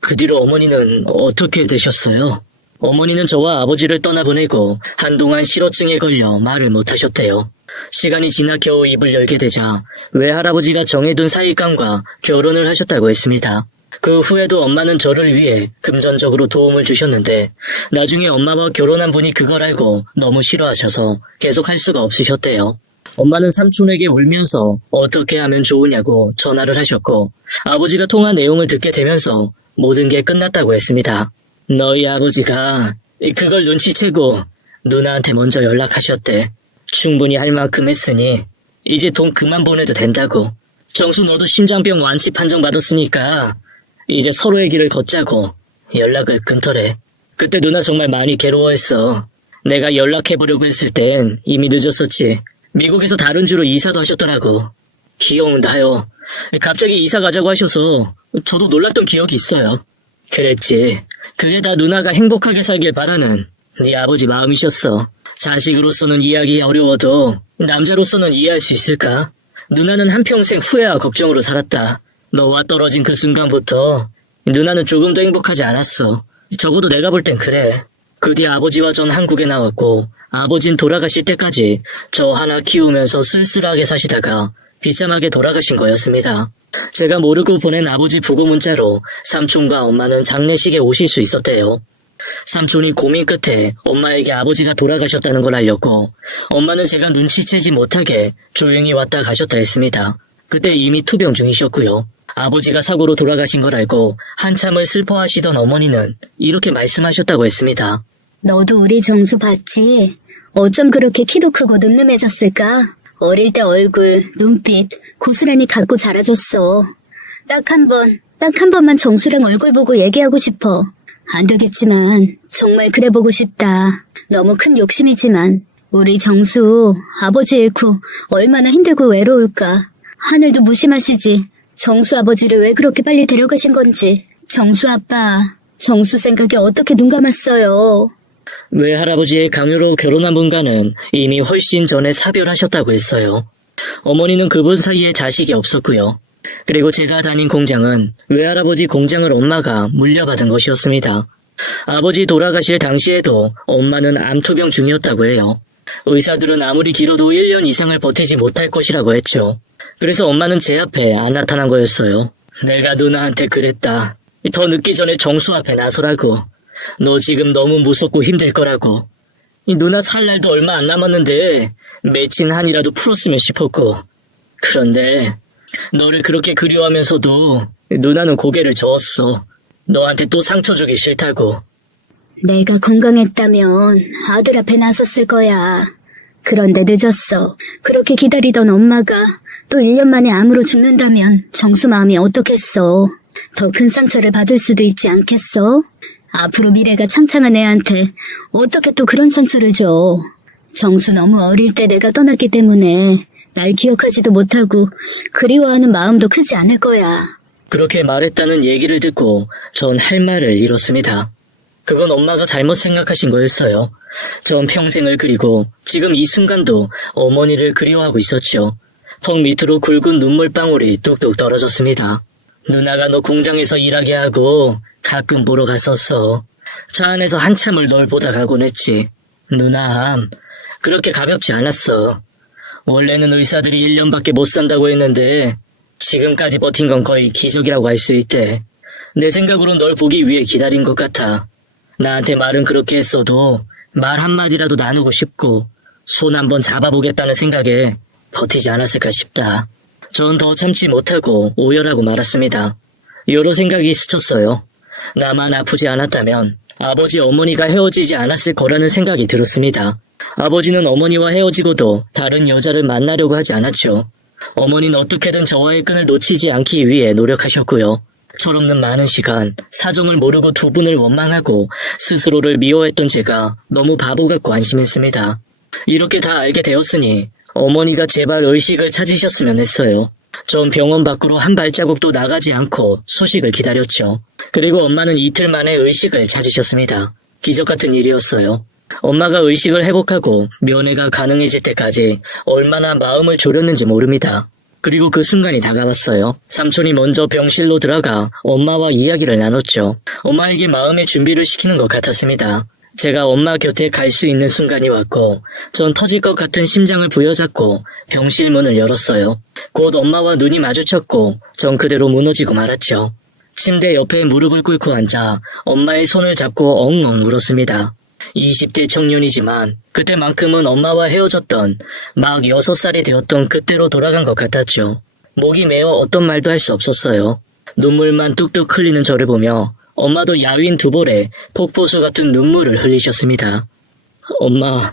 그 뒤로 어머니는 어떻게 되셨어요? 어머니는 저와 아버지를 떠나보내고 한동안 실어증에 걸려 말을 못하셨대요. 시간이 지나 겨우 입을 열게 되자 외할아버지가 정해둔 사익감과 결혼을 하셨다고 했습니다. 그 후에도 엄마는 저를 위해 금전적으로 도움을 주셨는데 나중에 엄마와 결혼한 분이 그걸 알고 너무 싫어하셔서 계속 할 수가 없으셨대요. 엄마는 삼촌에게 울면서 어떻게 하면 좋으냐고 전화를 하셨고 아버지가 통화 내용을 듣게 되면서 모든 게 끝났다고 했습니다. 너희 아버지가 그걸 눈치채고 누나한테 먼저 연락하셨대. 충분히 할 만큼 했으니 이제 돈 그만 보내도 된다고. 정수 너도 심장병 완치 판정 받았으니까 이제 서로의 길을 걷자고 연락을 끊더래. 그때 누나 정말 많이 괴로워했어. 내가 연락해보려고 했을 땐 이미 늦었었지. 미국에서 다른 주로 이사도 하셨더라고. 귀여운다요. 갑자기 이사 가자고 하셔서 저도 놀랐던 기억이 있어요. 그랬지. 그게 다 누나가 행복하게 살길 바라는 네 아버지 마음이셨어. 자식으로서는 이해하기 어려워도 남자로서는 이해할 수 있을까? 누나는 한평생 후회와 걱정으로 살았다. 너와 떨어진 그 순간부터 누나는 조금도 행복하지 않았어. 적어도 내가 볼 땐 그래. 그 뒤 아버지와 전 한국에 나왔고 아버진 돌아가실 때까지 저 하나 키우면서 쓸쓸하게 사시다가 비참하게 돌아가신 거였습니다. 제가 모르고 보낸 아버지 부고 문자로 삼촌과 엄마는 장례식에 오실 수 있었대요. 삼촌이 고민 끝에 엄마에게 아버지가 돌아가셨다는 걸 알렸고 엄마는 제가 눈치채지 못하게 조용히 왔다 가셨다 했습니다. 그때 이미 투병 중이셨고요. 아버지가 사고로 돌아가신 걸 알고 한참을 슬퍼하시던 어머니는 이렇게 말씀하셨다고 했습니다. 너도 우리 정수 봤지? 어쩜 그렇게 키도 크고 늠름해졌을까? 어릴 때 얼굴, 눈빛 고스란히 갖고 자라줬어. 딱 한 번만 정수랑 얼굴 보고 얘기하고 싶어. 안 되겠지만 정말 그래 보고 싶다. 너무 큰 욕심이지만 우리 정수 아버지 잃고 얼마나 힘들고 외로울까. 하늘도 무심하시지. 정수 아버지를 왜 그렇게 빨리 데려가신 건지. 정수 아빠, 정수 생각에 어떻게 눈 감았어요. 외할아버지의 강요로 결혼한 분과는 이미 훨씬 전에 사별하셨다고 했어요. 어머니는 그분 사이에 자식이 없었고요. 그리고 제가 다닌 공장은 외할아버지 공장을 엄마가 물려받은 것이었습니다. 아버지 돌아가실 당시에도 엄마는 암투병 중이었다고 해요. 의사들은 아무리 길어도 1년 이상을 버티지 못할 것이라고 했죠. 그래서 엄마는 제 앞에 안 나타난 거였어요. 내가 누나한테 그랬다. 더 늦기 전에 정수 앞에 나서라고. 너 지금 너무 무섭고 힘들 거라고. 누나 살 날도 얼마 안 남았는데 맺힌 한이라도 풀었으면 싶었고. 그런데 너를 그렇게 그리워하면서도 누나는 고개를 저었어. 너한테 또 상처 주기 싫다고. 내가 건강했다면 아들 앞에 나섰을 거야. 그런데 늦었어. 그렇게 기다리던 엄마가 또 1년 만에 암으로 죽는다면 정수 마음이 어떻겠어. 더 큰 상처를 받을 수도 있지 않겠어? 앞으로 미래가 창창한 애한테 어떻게 또 그런 상처를 줘. 정수 너무 어릴 때 내가 떠났기 때문에 날 기억하지도 못하고 그리워하는 마음도 크지 않을 거야. 그렇게 말했다는 얘기를 듣고 전 할 말을 잃었습니다. 그건 엄마가 잘못 생각하신 거였어요. 전 평생을 그리고 지금 이 순간도 어머니를 그리워하고 있었죠. 턱 밑으로 굵은 눈물방울이 뚝뚝 떨어졌습니다. 누나가 너 공장에서 일하게 하고 가끔 보러 갔었어. 차 안에서 한참을 널 보다 가곤 했지. 누나, 그렇게 가볍지 않았어. 원래는 의사들이 1년밖에 못 산다고 했는데 지금까지 버틴 건 거의 기적이라고 할 수 있대. 내 생각으론 널 보기 위해 기다린 것 같아. 나한테 말은 그렇게 했어도 말 한마디라도 나누고 싶고 손 한번 잡아보겠다는 생각에 버티지 않았을까 싶다. 전 더 참지 못하고 오열하고 말았습니다. 여러 생각이 스쳤어요. 나만 아프지 않았다면 아버지 어머니가 헤어지지 않았을 거라는 생각이 들었습니다. 아버지는 어머니와 헤어지고도 다른 여자를 만나려고 하지 않았죠. 어머니는 어떻게든 저와의 끈을 놓치지 않기 위해 노력하셨고요. 철없는 많은 시간, 사정을 모르고 두 분을 원망하고 스스로를 미워했던 제가 너무 바보 같고 안심했습니다. 이렇게 다 알게 되었으니 어머니가 제발 의식을 찾으셨으면 했어요. 전 병원 밖으로 한 발자국도 나가지 않고 소식을 기다렸죠. 그리고 엄마는 이틀 만에 의식을 찾으셨습니다. 기적 같은 일이었어요. 엄마가 의식을 회복하고 면회가 가능해질 때까지 얼마나 마음을 졸였는지 모릅니다. 그리고 그 순간이 다가왔어요. 삼촌이 먼저 병실로 들어가 엄마와 이야기를 나눴죠. 엄마에게 마음의 준비를 시키는 것 같았습니다. 제가 엄마 곁에 갈 수 있는 순간이 왔고 전 터질 것 같은 심장을 부여잡고 병실 문을 열었어요. 곧 엄마와 눈이 마주쳤고 전 그대로 무너지고 말았죠. 침대 옆에 무릎을 꿇고 앉아 엄마의 손을 잡고 엉엉 울었습니다. 20대 청년이지만 그때만큼은 엄마와 헤어졌던 막 6살이 되었던 그때로 돌아간 것 같았죠. 목이 메어 어떤 말도 할 수 없었어요. 눈물만 뚝뚝 흘리는 저를 보며 엄마도 야윈 두 볼에 폭포수 같은 눈물을 흘리셨습니다. 엄마,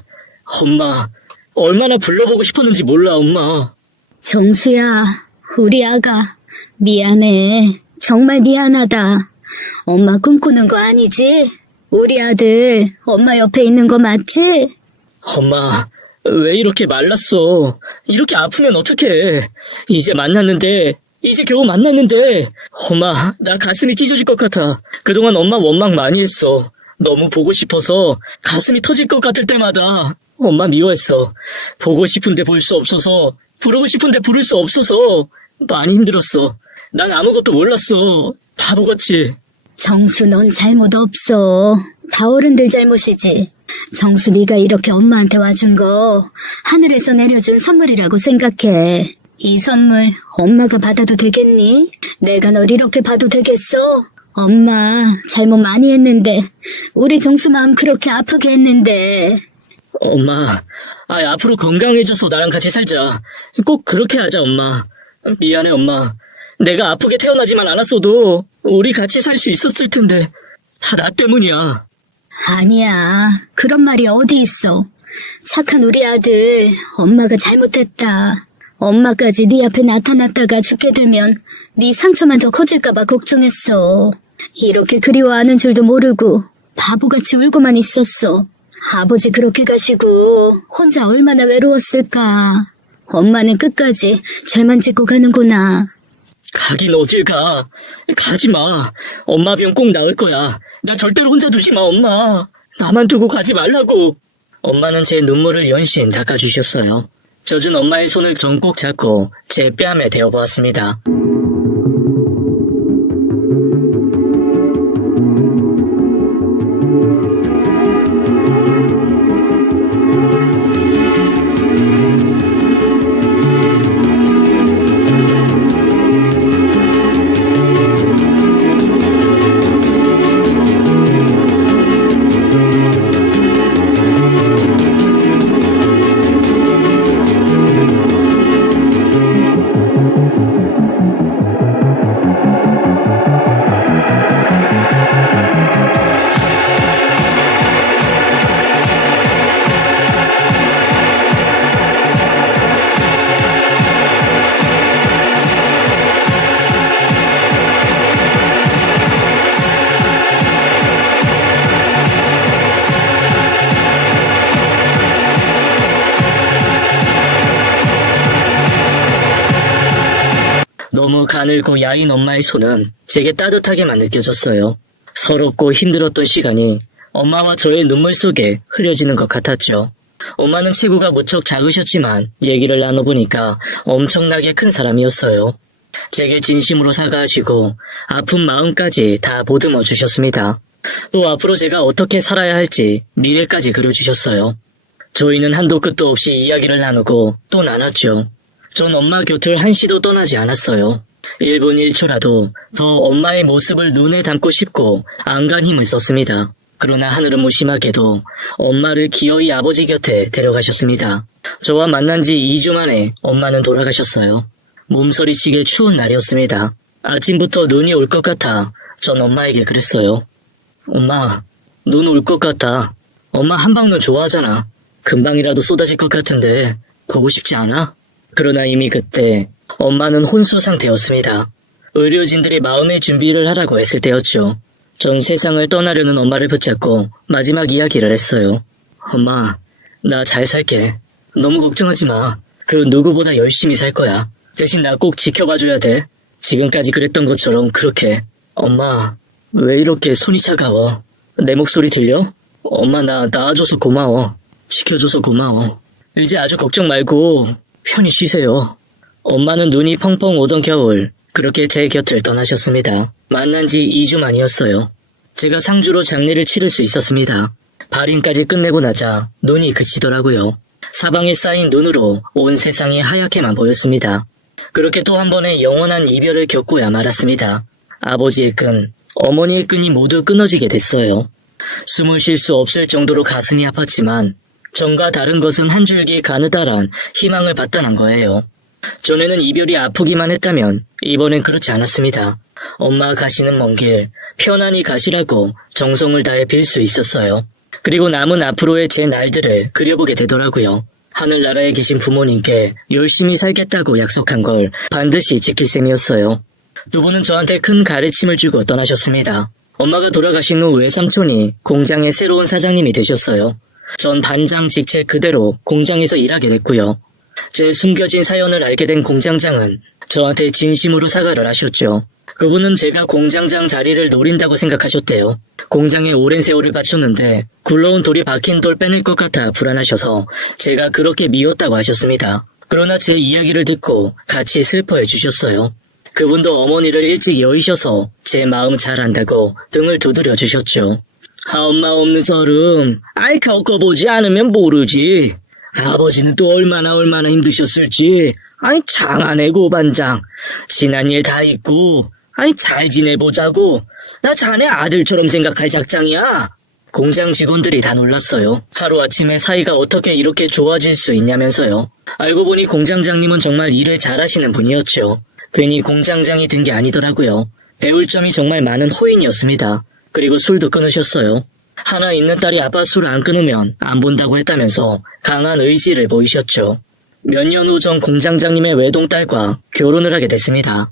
얼마나 불러보고 싶었는지 몰라, 엄마. 정수야, 우리 아가. 미안해. 정말 미안하다. 엄마 꿈꾸는 거 아니지? 우리 아들, 엄마 옆에 있는 거 맞지? 엄마, 왜 이렇게 말랐어? 이렇게 아프면 어떡해? 이제 겨우 만났는데. 엄마, 나 가슴이 찢어질 것 같아. 그동안 엄마 원망 많이 했어. 너무 보고 싶어서 가슴이 터질 것 같을 때마다 엄마 미워했어. 보고 싶은데 볼 수 없어서, 부르고 싶은데 부를 수 없어서 많이 힘들었어. 난 아무것도 몰랐어. 바보같이. 정수, 넌 잘못 없어. 다 어른들 잘못이지. 정수, 네가 이렇게 엄마한테 와준 거 하늘에서 내려준 선물이라고 생각해. 이 선물 엄마가 받아도 되겠니? 내가 널 이렇게 봐도 되겠어? 엄마 잘못 많이 했는데, 우리 정수 마음 그렇게 아프게 했는데. 엄마, 앞으로 건강해져서 나랑 같이 살자. 꼭 그렇게 하자, 엄마. 미안해, 엄마. 내가 아프게 태어나지만 않았어도 우리 같이 살 수 있었을 텐데 다 나 때문이야. 아니야, 그런 말이 어디 있어. 착한 우리 아들, 엄마가 잘못했다. 엄마까지 네 앞에 나타났다가 죽게 되면 네 상처만 더 커질까봐 걱정했어. 이렇게 그리워하는 줄도 모르고 바보같이 울고만 있었어. 아버지 그렇게 가시고 혼자 얼마나 외로웠을까. 엄마는 끝까지 죄만 짓고 가는구나. 가긴 어딜 가. 가지 마. 엄마 병 꼭 나을 거야. 나 절대로 혼자 두지 마, 엄마. 나만 두고 가지 말라고. 엄마는 제 눈물을 연신 닦아주셨어요. 젖은 엄마의 손을 전 꼭 잡고 제 뺨에 대어보았습니다. 너무 가늘고 야인 엄마의 손은 제게 따뜻하게만 느껴졌어요. 서럽고 힘들었던 시간이 엄마와 저의 눈물 속에 흐려지는 것 같았죠. 엄마는 체구가 무척 작으셨지만 얘기를 나눠보니까 엄청나게 큰 사람이었어요. 제게 진심으로 사과하시고 아픈 마음까지 다 보듬어 주셨습니다. 또 앞으로 제가 어떻게 살아야 할지 미래까지 그려주셨어요. 저희는 한도 끝도 없이 이야기를 나누고 또 나눴죠. 전 엄마 곁을 한시도 떠나지 않았어요. 1분 1초라도 더 엄마의 모습을 눈에 담고 싶고 안간 힘을 썼습니다. 그러나 하늘은 무심하게도 엄마를 기어이 아버지 곁에 데려가셨습니다. 저와 만난 지 2주 만에 엄마는 돌아가셨어요. 몸서리치게 추운 날이었습니다. 아침부터 눈이 올 것 같아 전 엄마에게 그랬어요. 엄마, 눈 올 것 같아. 엄마 한방눈 좋아하잖아. 금방이라도 쏟아질 것 같은데 보고 싶지 않아? 그러나 이미 그때 엄마는 혼수 상태였습니다. 의료진들이 마음의 준비를 하라고 했을 때였죠. 전 세상을 떠나려는 엄마를 붙잡고 마지막 이야기를 했어요. 엄마, 나 잘 살게. 너무 걱정하지 마. 그 누구보다 열심히 살 거야. 대신 나 꼭 지켜봐줘야 돼. 지금까지 그랬던 것처럼 그렇게. 엄마, 왜 이렇게 손이 차가워? 내 목소리 들려? 엄마, 나 낳아줘서 고마워. 지켜줘서 고마워. 이제 아주 걱정 말고 편히 쉬세요. 엄마는 눈이 펑펑 오던 겨울 그렇게 제 곁을 떠나셨습니다. 만난 지 2주 만이었어요. 제가 상주로 장례를 치를 수 있었습니다. 발인까지 끝내고 나자 눈이 그치더라고요. 사방에 쌓인 눈으로 온 세상이 하얗게만 보였습니다. 그렇게 또 한 번의 영원한 이별을 겪고야 말았습니다. 아버지의 끈, 어머니의 끈이 모두 끊어지게 됐어요. 숨을 쉴 수 없을 정도로 가슴이 아팠지만 전과 다른 것은 한 줄기 가느다란 희망을 바탕한 거예요. 전에는 이별이 아프기만 했다면 이번엔 그렇지 않았습니다. 엄마 가시는 먼 길 편안히 가시라고 정성을 다해 빌 수 있었어요. 그리고 남은 앞으로의 제 날들을 그려보게 되더라고요. 하늘나라에 계신 부모님께 열심히 살겠다고 약속한 걸 반드시 지킬 셈이었어요. 두 분은 저한테 큰 가르침을 주고 떠나셨습니다. 엄마가 돌아가신 후 외삼촌이 공장의 새로운 사장님이 되셨어요. 전 반장 직책 그대로 공장에서 일하게 됐고요. 제 숨겨진 사연을 알게 된 공장장은 저한테 진심으로 사과를 하셨죠. 그분은 제가 공장장 자리를 노린다고 생각하셨대요. 공장에 오랜 세월을 바쳤는데 굴러온 돌이 박힌 돌 빼낼 것 같아 불안하셔서 제가 그렇게 미웠다고 하셨습니다. 그러나 제 이야기를 듣고 같이 슬퍼해 주셨어요. 그분도 어머니를 일찍 여의셔서 제 마음 잘 안다고 등을 두드려 주셨죠. 엄마 없는 서름, 겪어보지 않으면 모르지. 아버지는 또 얼마나 힘드셨을지. 장안의 고반장, 지난 일 다 잊고 잘 지내보자고. 나 자네 아들처럼 생각할 작장이야. 공장 직원들이 다 놀랐어요. 하루아침에 사이가 어떻게 이렇게 좋아질 수 있냐면서요. 알고 보니 공장장님은 정말 일을 잘하시는 분이었죠. 괜히 공장장이 된 게 아니더라고요. 배울 점이 정말 많은 호인이었습니다. 그리고 술도 끊으셨어요. 하나 있는 딸이 아빠 술을 안 끊으면 안 본다고 했다면서 강한 의지를 보이셨죠. 몇 년 후 전 공장장님의 외동딸과 결혼을 하게 됐습니다.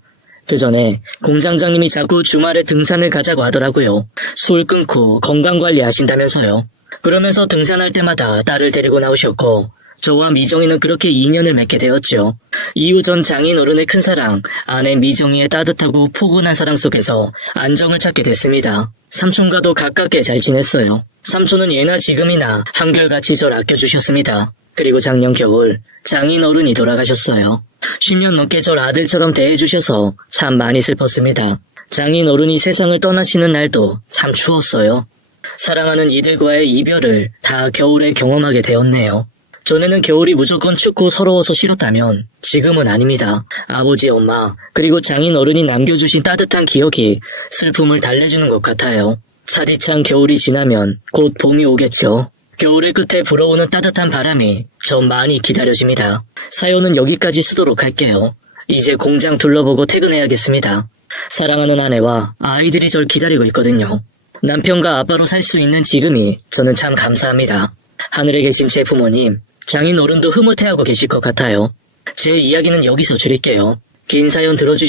그 전에 공장장님이 자꾸 주말에 등산을 가자고 하더라고요. 술 끊고 건강관리 하신다면서요. 그러면서 등산할 때마다 딸을 데리고 나오셨고 저와 미정이는 그렇게 인연을 맺게 되었죠. 이후 전 장인 어른의 큰사랑, 아내 미정이의 따뜻하고 포근한 사랑 속에서 안정을 찾게 됐습니다. 삼촌과도 가깝게 잘 지냈어요. 삼촌은 예나 지금이나 한결같이 절 아껴주셨습니다. 그리고 작년 겨울 장인 어른이 돌아가셨어요. 10년 넘게 절 아들처럼 대해주셔서 참 많이 슬펐습니다. 장인 어른이 세상을 떠나시는 날도 참 추웠어요. 사랑하는 이들과의 이별을 다 겨울에 경험하게 되었네요. 전에는 겨울이 무조건 춥고 서러워서 싫었다면 지금은 아닙니다. 아버지, 엄마, 그리고 장인 어른이 남겨주신 따뜻한 기억이 슬픔을 달래주는 것 같아요. 차디찬 겨울이 지나면 곧 봄이 오겠죠. 겨울의 끝에 불어오는 따뜻한 바람이 전 많이 기다려집니다. 사연은 여기까지 쓰도록 할게요. 이제 공장 둘러보고 퇴근해야겠습니다. 사랑하는 아내와 아이들이 절 기다리고 있거든요. 남편과 아빠로 살 수 있는 지금이 저는 참 감사합니다. 하늘에 계신 제 부모님, 장인 어른도 흐뭇해하고 계실 것 같아요. 제 이야기는 여기서 줄일게요. 긴 사연 들어주셔서